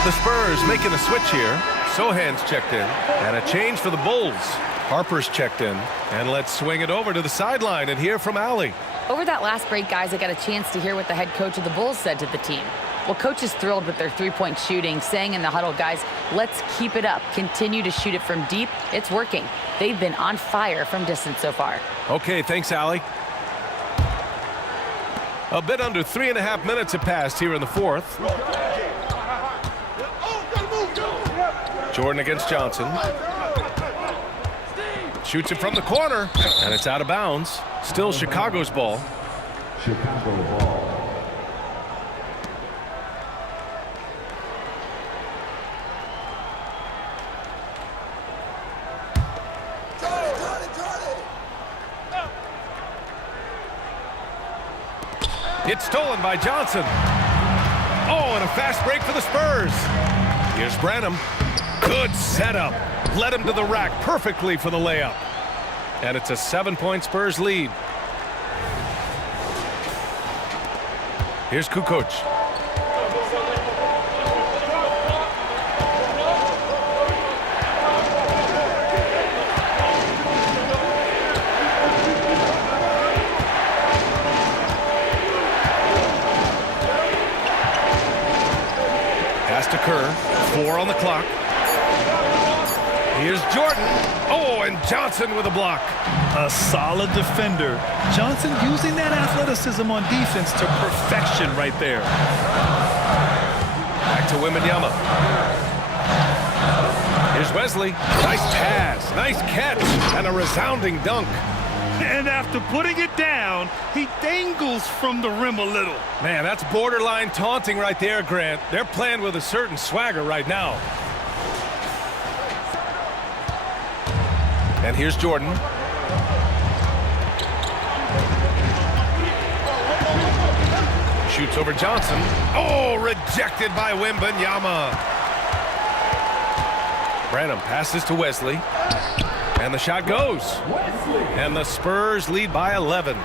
The Spurs making a switch here. Sohan's checked in. And a change for the Bulls. Harper's checked in. And let's swing it over to the sideline and hear from Allie. Over that last break, guys, I got a chance to hear what the head coach of the Bulls said to the team. Well, coach is thrilled with their three-point shooting, saying in the huddle, guys, let's keep it up. Continue to shoot it from deep. It's working. They've been on fire from distance so far. Okay, thanks, Allie. A bit under 3.5 minutes have passed here in the fourth. Jordan against Johnson. Shoots it from the corner, and it's out of bounds. Still Chicago's ball. Chicago ball. It's stolen by Johnson. Oh, and a fast break for the Spurs. Here's Branham. Good setup. Led him to the rack perfectly for the layup. And it's a 7-point Spurs lead. Here's Kukoc. Pass to Kerr. 4 on the clock. Here's Jordan. Oh, and Johnson with a block. A solid defender. Johnson using that athleticism on defense to perfection right there. Back to Wembanyama. Here's Wesley. Nice pass. Nice catch. And a resounding dunk. And after putting it down, he dangles from the rim a little. Man, that's borderline taunting right there, Grant. They're playing with a certain swagger right now. And here's Jordan. Shoots over Johnson. Oh, rejected by Wembanyama. Branham passes to Wesley. And the shot goes. And the Spurs lead by 11.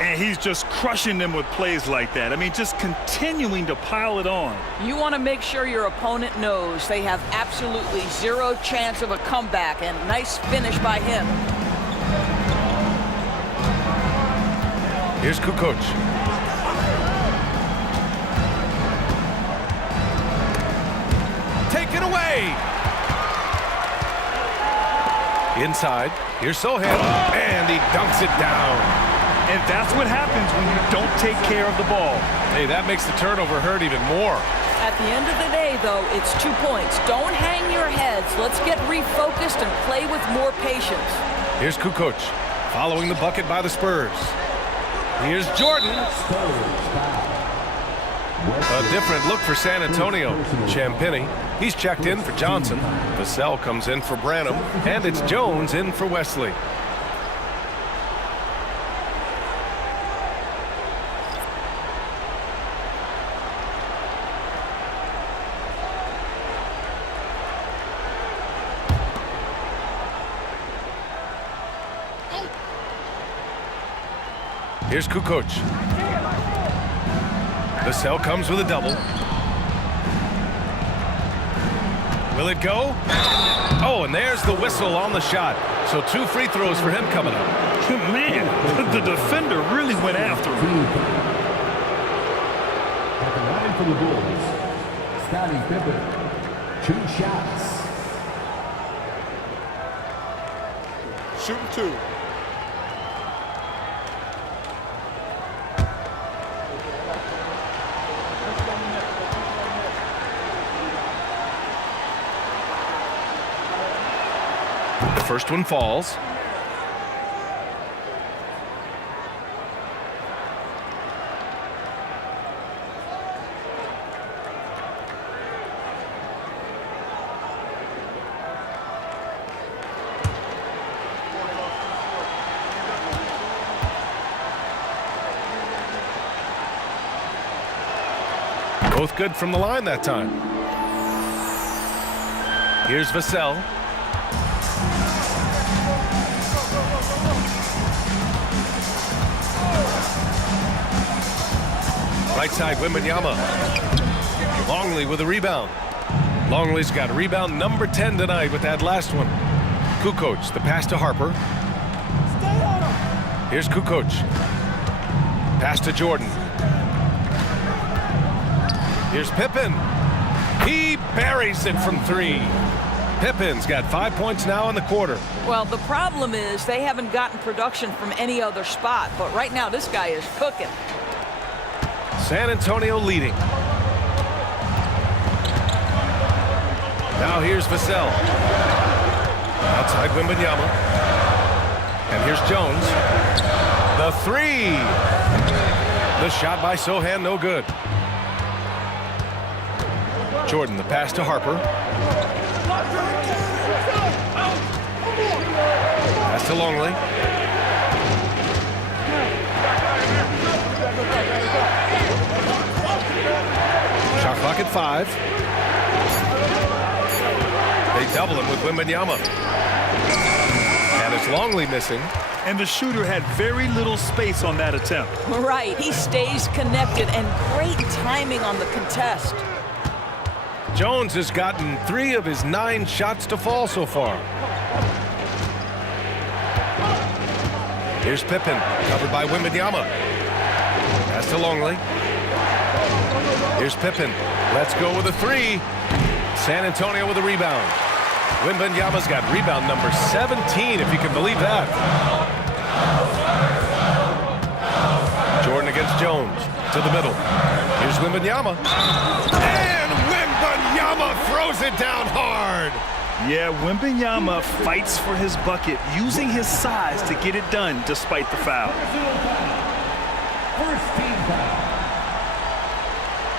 And he's just crushing them with plays like that. I mean, just continuing to pile it on. You want to make sure your opponent knows they have absolutely zero chance of a comeback, and nice finish by him. Here's Kukoc. Taken away. Inside. Here's Sohan. And he dunks it down. And that's what happens when you don't take care of the ball. Hey, that makes the turnover hurt even more. At the end of the day, though, it's 2 points. Don't hang your heads. Let's get refocused and play with more patience. Here's Kukoc following the bucket by the Spurs. Here's Jordan. A different look for San Antonio. Champagny, he's checked in for Johnson. Vassell comes in for Branham. And it's Jones in for Wesley. Here's Kukoc. Vassell comes with a double. Will it go? Oh, and there's the whistle on the shot. So 2 free throws for him coming up. Man, the defender really went after him. At the line for the Bulls, Scottie Pippen, 2 shots. Shooting 2. The first one falls. Both good from the line that time. Here's Vassell. Right side, Wembanyama. Longley with a rebound. Longley's got rebound number 10 tonight with that last one. Kukoc, the pass to Harper. Here's Kukoc. Pass to Jordan. Here's Pippen. He buries it from 3. Pippen's got 5 points now in the quarter. Well, the problem is they haven't gotten production from any other spot, but right now this guy is cooking. San Antonio leading. Now here's Vassell. Outside Wembanyama. And here's Jones. The 3. The shot by Sohan, no good. Jordan, the pass to Harper. Pass to Longley. Shot clock at 5. They double him with Wembanyama. And it's Longley missing. And the shooter had very little space on that attempt. Right, he stays connected, and great timing on the contest. Jones has gotten 3 of his 9 shots to fall so far. Here's Pippen, covered by Wembanyama. Pass to Longley. Here's Pippen. Let's go with a 3. San Antonio with a rebound. Wembanyama's got rebound number 17, if you can believe that. Jordan against Jones. To the middle. Here's Wembanyama. And Wembanyama throws it down hard. Yeah, Wembanyama fights for his bucket, using his size to get it done despite the foul. Personal foul. First team foul.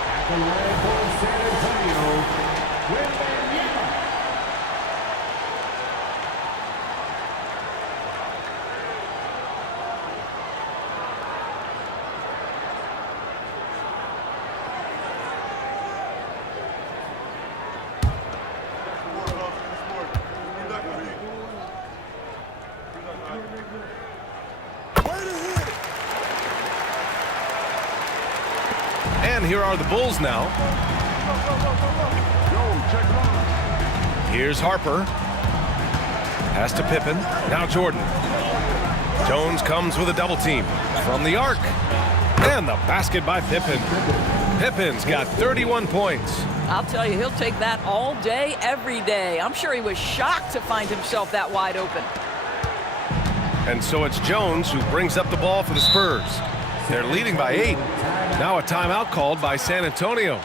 At the line for San Antonio, Wembanyama. And here are the Bulls now. Here's Harper. Pass to Pippen. Now Jordan. Jones comes with a double team from the arc. And the basket by Pippen. Pippen's got 31 points. I'll tell you, he'll take that all day, every day. I'm sure he was shocked to find himself that wide open. And so it's Jones who brings up the ball for the Spurs. They're leading by 8. Now a timeout called by San Antonio.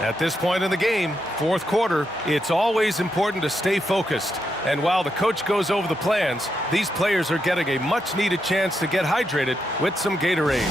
At this point in the game, fourth quarter, it's always important to stay focused. And while the coach goes over the plans, these players are getting a much-needed chance to get hydrated with some Gatorade.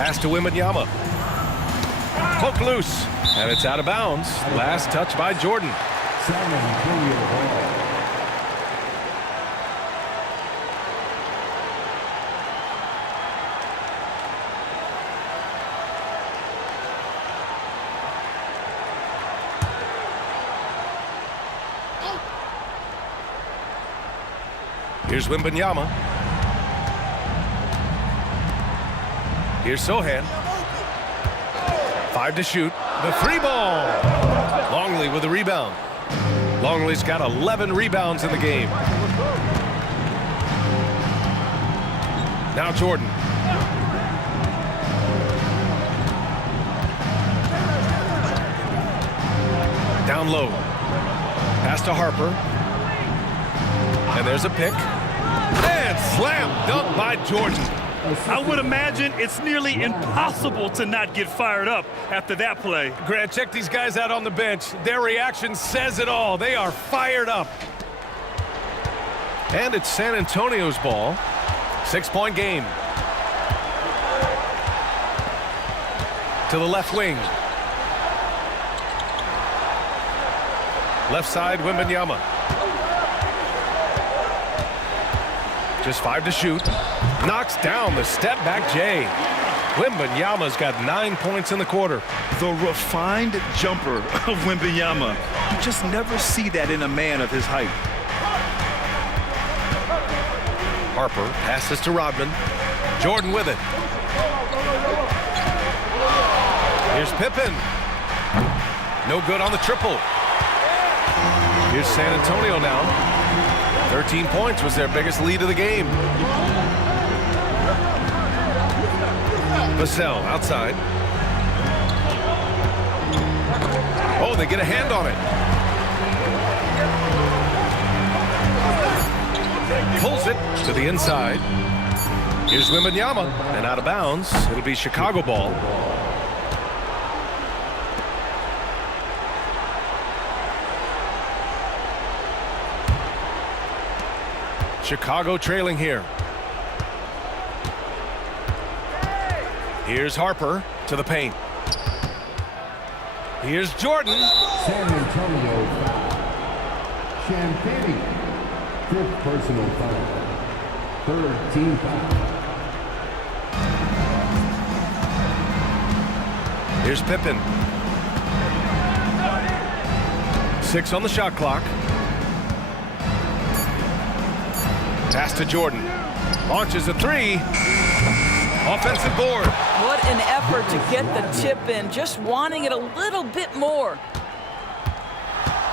Pass to Wembanyama. Poke loose. And it's out of bounds. Last touch by Jordan. San Antonio ball. Here's Wembanyama. Here's Sohan. 5 to shoot. The 3 ball. Longley with a rebound. Longley's got 11 rebounds in the game. Now Jordan. Down low. Pass to Harper. And there's a pick. And slam dunk by Jordan. I would imagine it's nearly impossible to not get fired up after that play. Grant, check these guys out on the bench. Their reaction says it all. They are fired up. And it's San Antonio's ball. 6-point game. To the left wing. Left side, Wembanyama. Just 5 to shoot. Knocks down the step-back J. Wembanyama's got 9 points in the quarter. The refined jumper of Wembanyama. You just never see that in a man of his height. Harper passes to Rodman. Jordan with it. Here's Pippen. No good on the triple. Here's San Antonio now. 13 points was their biggest lead of the game. Vassell outside. Oh, they get a hand on it. Pulls it to the inside. Here's Wembanyama, and out of bounds. It'll be Chicago ball. Chicago trailing here. Here's Harper to the paint. Here's Jordan. San Antonio foul. Champagne. 5th personal foul. 3rd team foul. Here's Pippen. 6 on the shot clock. Pass to Jordan. Launches a 3. Offensive board. What an effort to get the tip in, just wanting it a little bit more.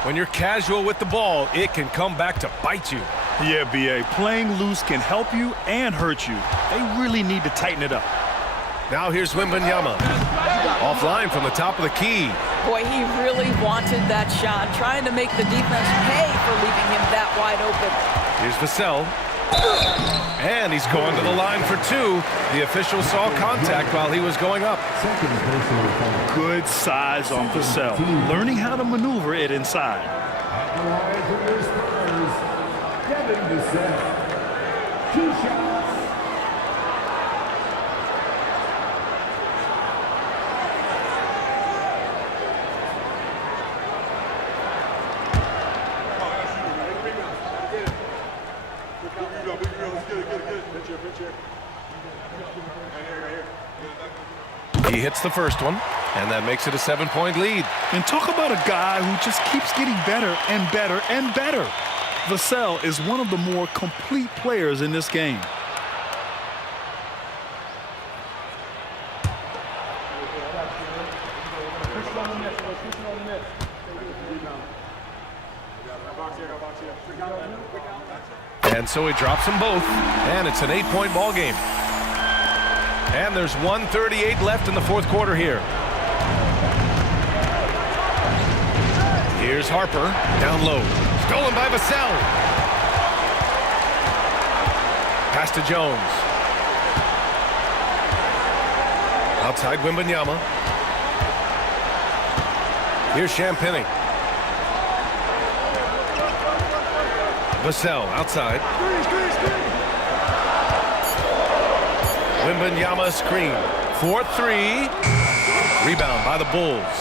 When you're casual with the ball, it can come back to bite you. Yeah, B.A. Playing loose can help you and hurt you. They really need to tighten it up. Now here's Wembanyama. Offline from the top of the key. Boy, he really wanted that shot, trying to make the defense pay for leaving him that wide open. Here's Vassell. And he's going to the line for 2. The official saw contact while he was going up. 2nd personal foul. Good size on Vassell. Learning how to maneuver it inside. At the line for your Spurs, Devin Vassell. 2 shots. He hits the first one, and that makes it a 7-point lead. And talk about a guy who just keeps getting better and better and better. Vassell is one of the more complete players in this game. And so he drops them both, and it's an 8-point ball game. And there's 1:38 left in the 4th quarter here. Here's Harper, down low. Stolen by Vassell. Pass to Jones. Outside Wembanyama. Here's Champagne. Vassell outside. Wembanyama screen. 4-3. Rebound by the Bulls.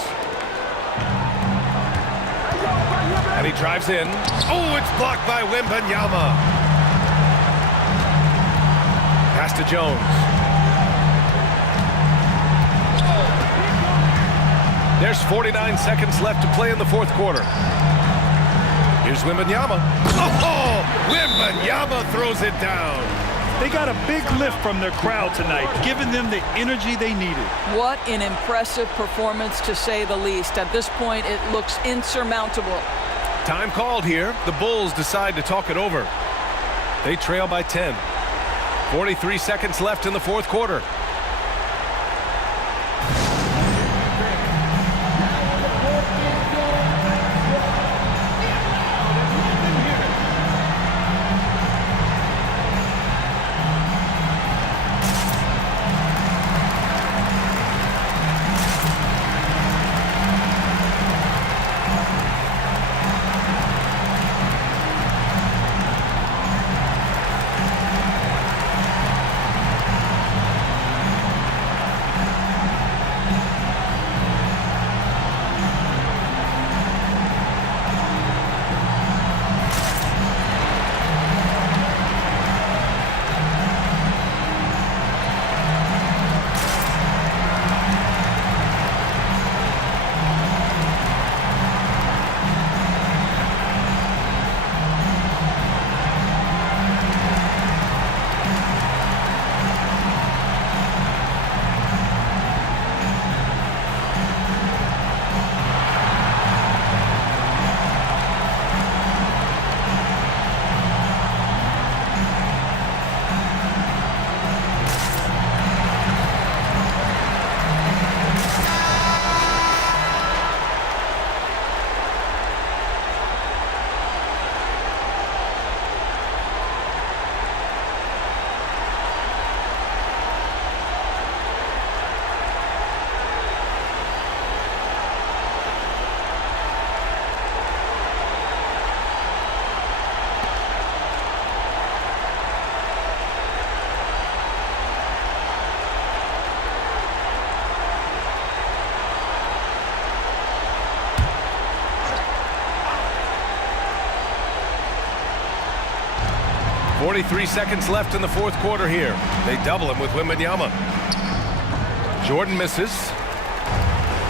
And he drives in. Oh, it's blocked by Wembanyama. Pass to Jones. There's 49 seconds left to play in the 4th quarter. Here's Wembanyama. Oh, Wembanyama throws it down. They got a big lift from their crowd tonight, giving them the energy they needed. What an impressive performance, to say the least. At this point, it looks insurmountable. Time called here. The Bulls decide to talk it over. They trail by 10. 43 seconds left in the 4th quarter. 43 seconds left in the fourth quarter here. They double him with Wembanyama. Jordan misses.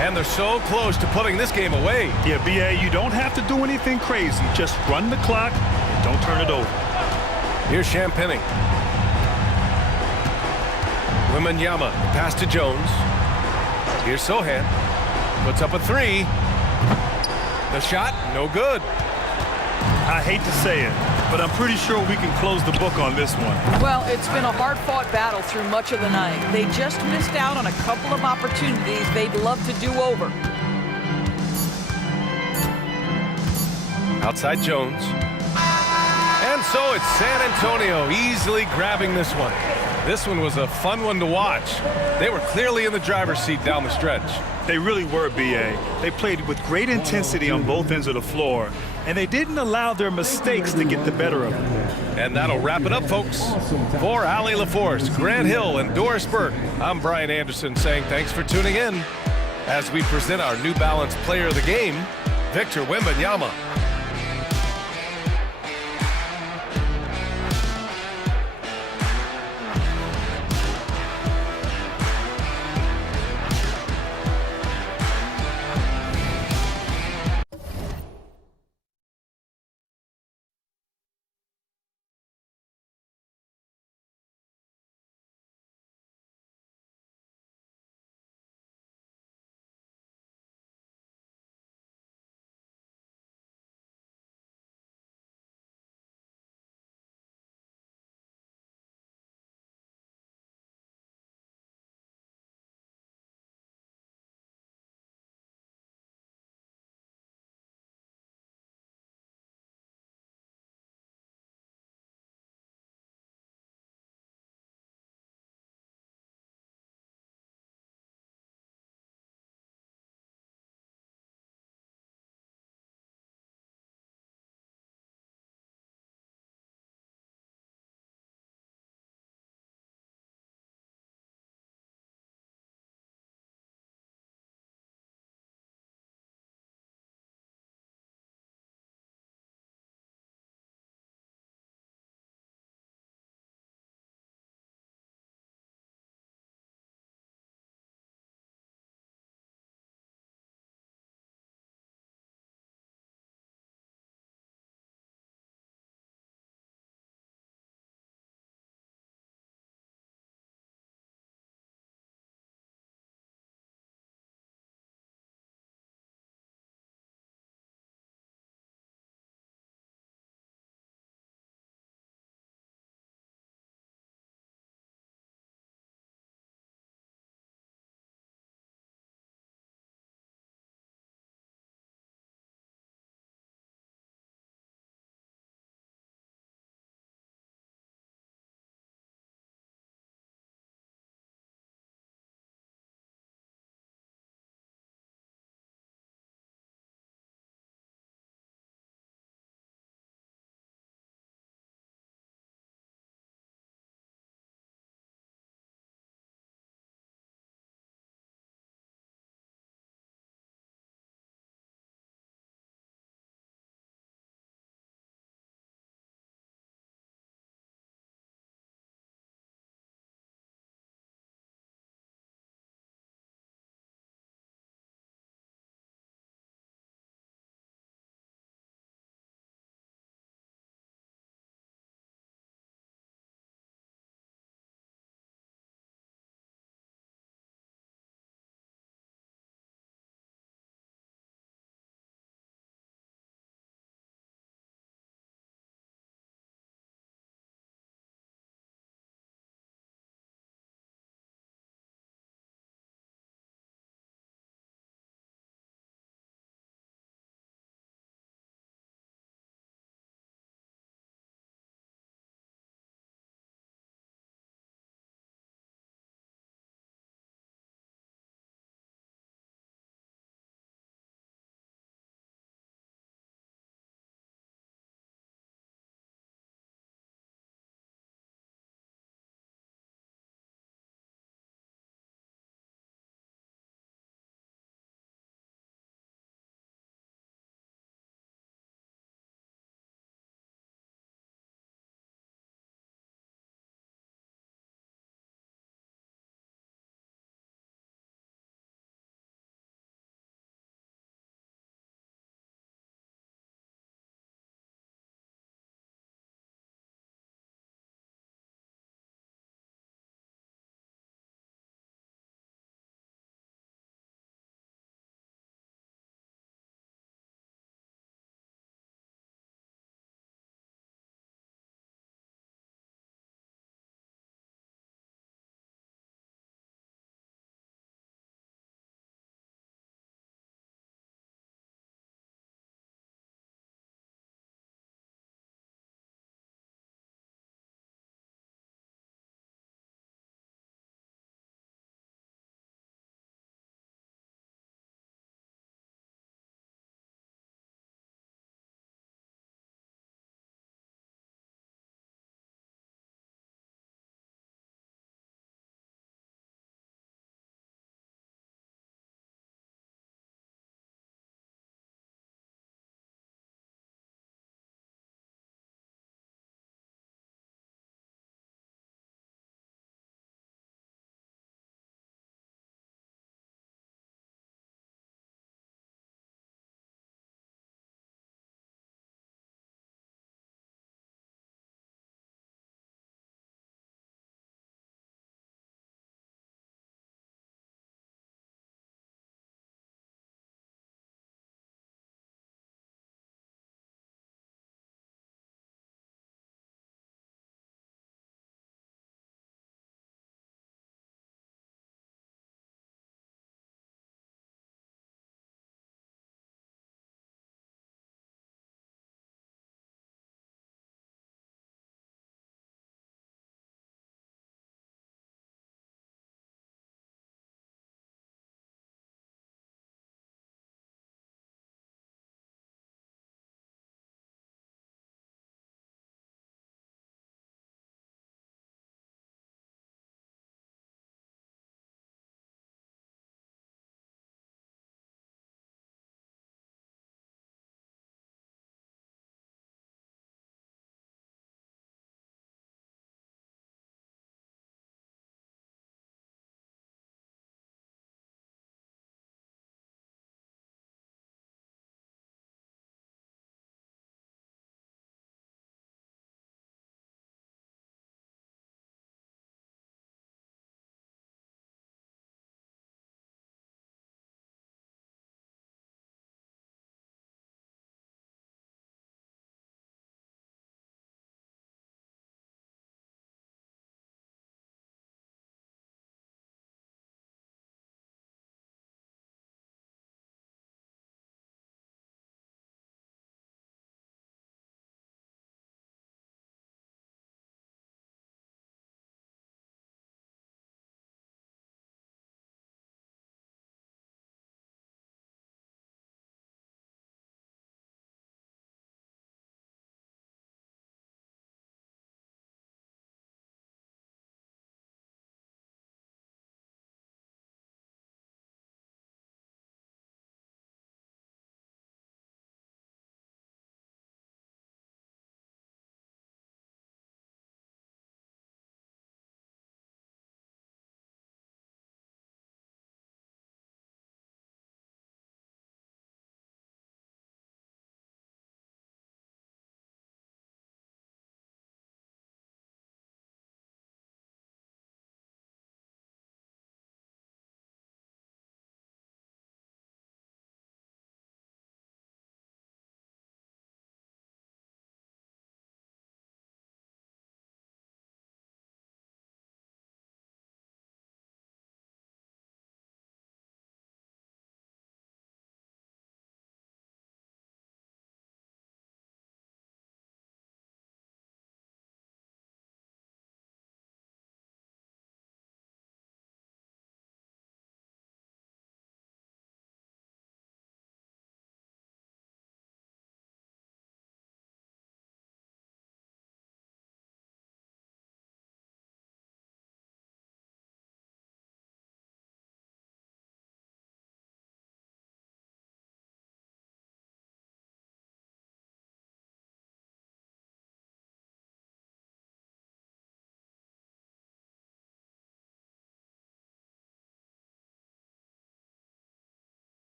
And they're so close to putting this game away. Yeah, B.A., you don't have to do anything crazy. Just run the clock and don't turn it over. Here's Champagny. Wembanyama, pass to Jones. Here's Sohan. Puts up a three. The shot, no good. I hate to say it, but I'm pretty sure we can close the book on this one. Well, it's been a hard-fought battle through much of the night. They just missed out on a couple of opportunities they'd love to do over. Outside Jones. And so it's San Antonio easily grabbing this one. This one was a fun one to watch. They were clearly in the driver's seat down the stretch. They really were, B.A. They played with great intensity on both ends of the floor, and they didn't allow their mistakes to get the better of them. And that'll wrap it up, folks. For Allie LaForce, Grant Hill, and Doris Burke, I'm Brian Anderson saying thanks for tuning in as we present our New Balance Player of the Game, Victor Wembanyama.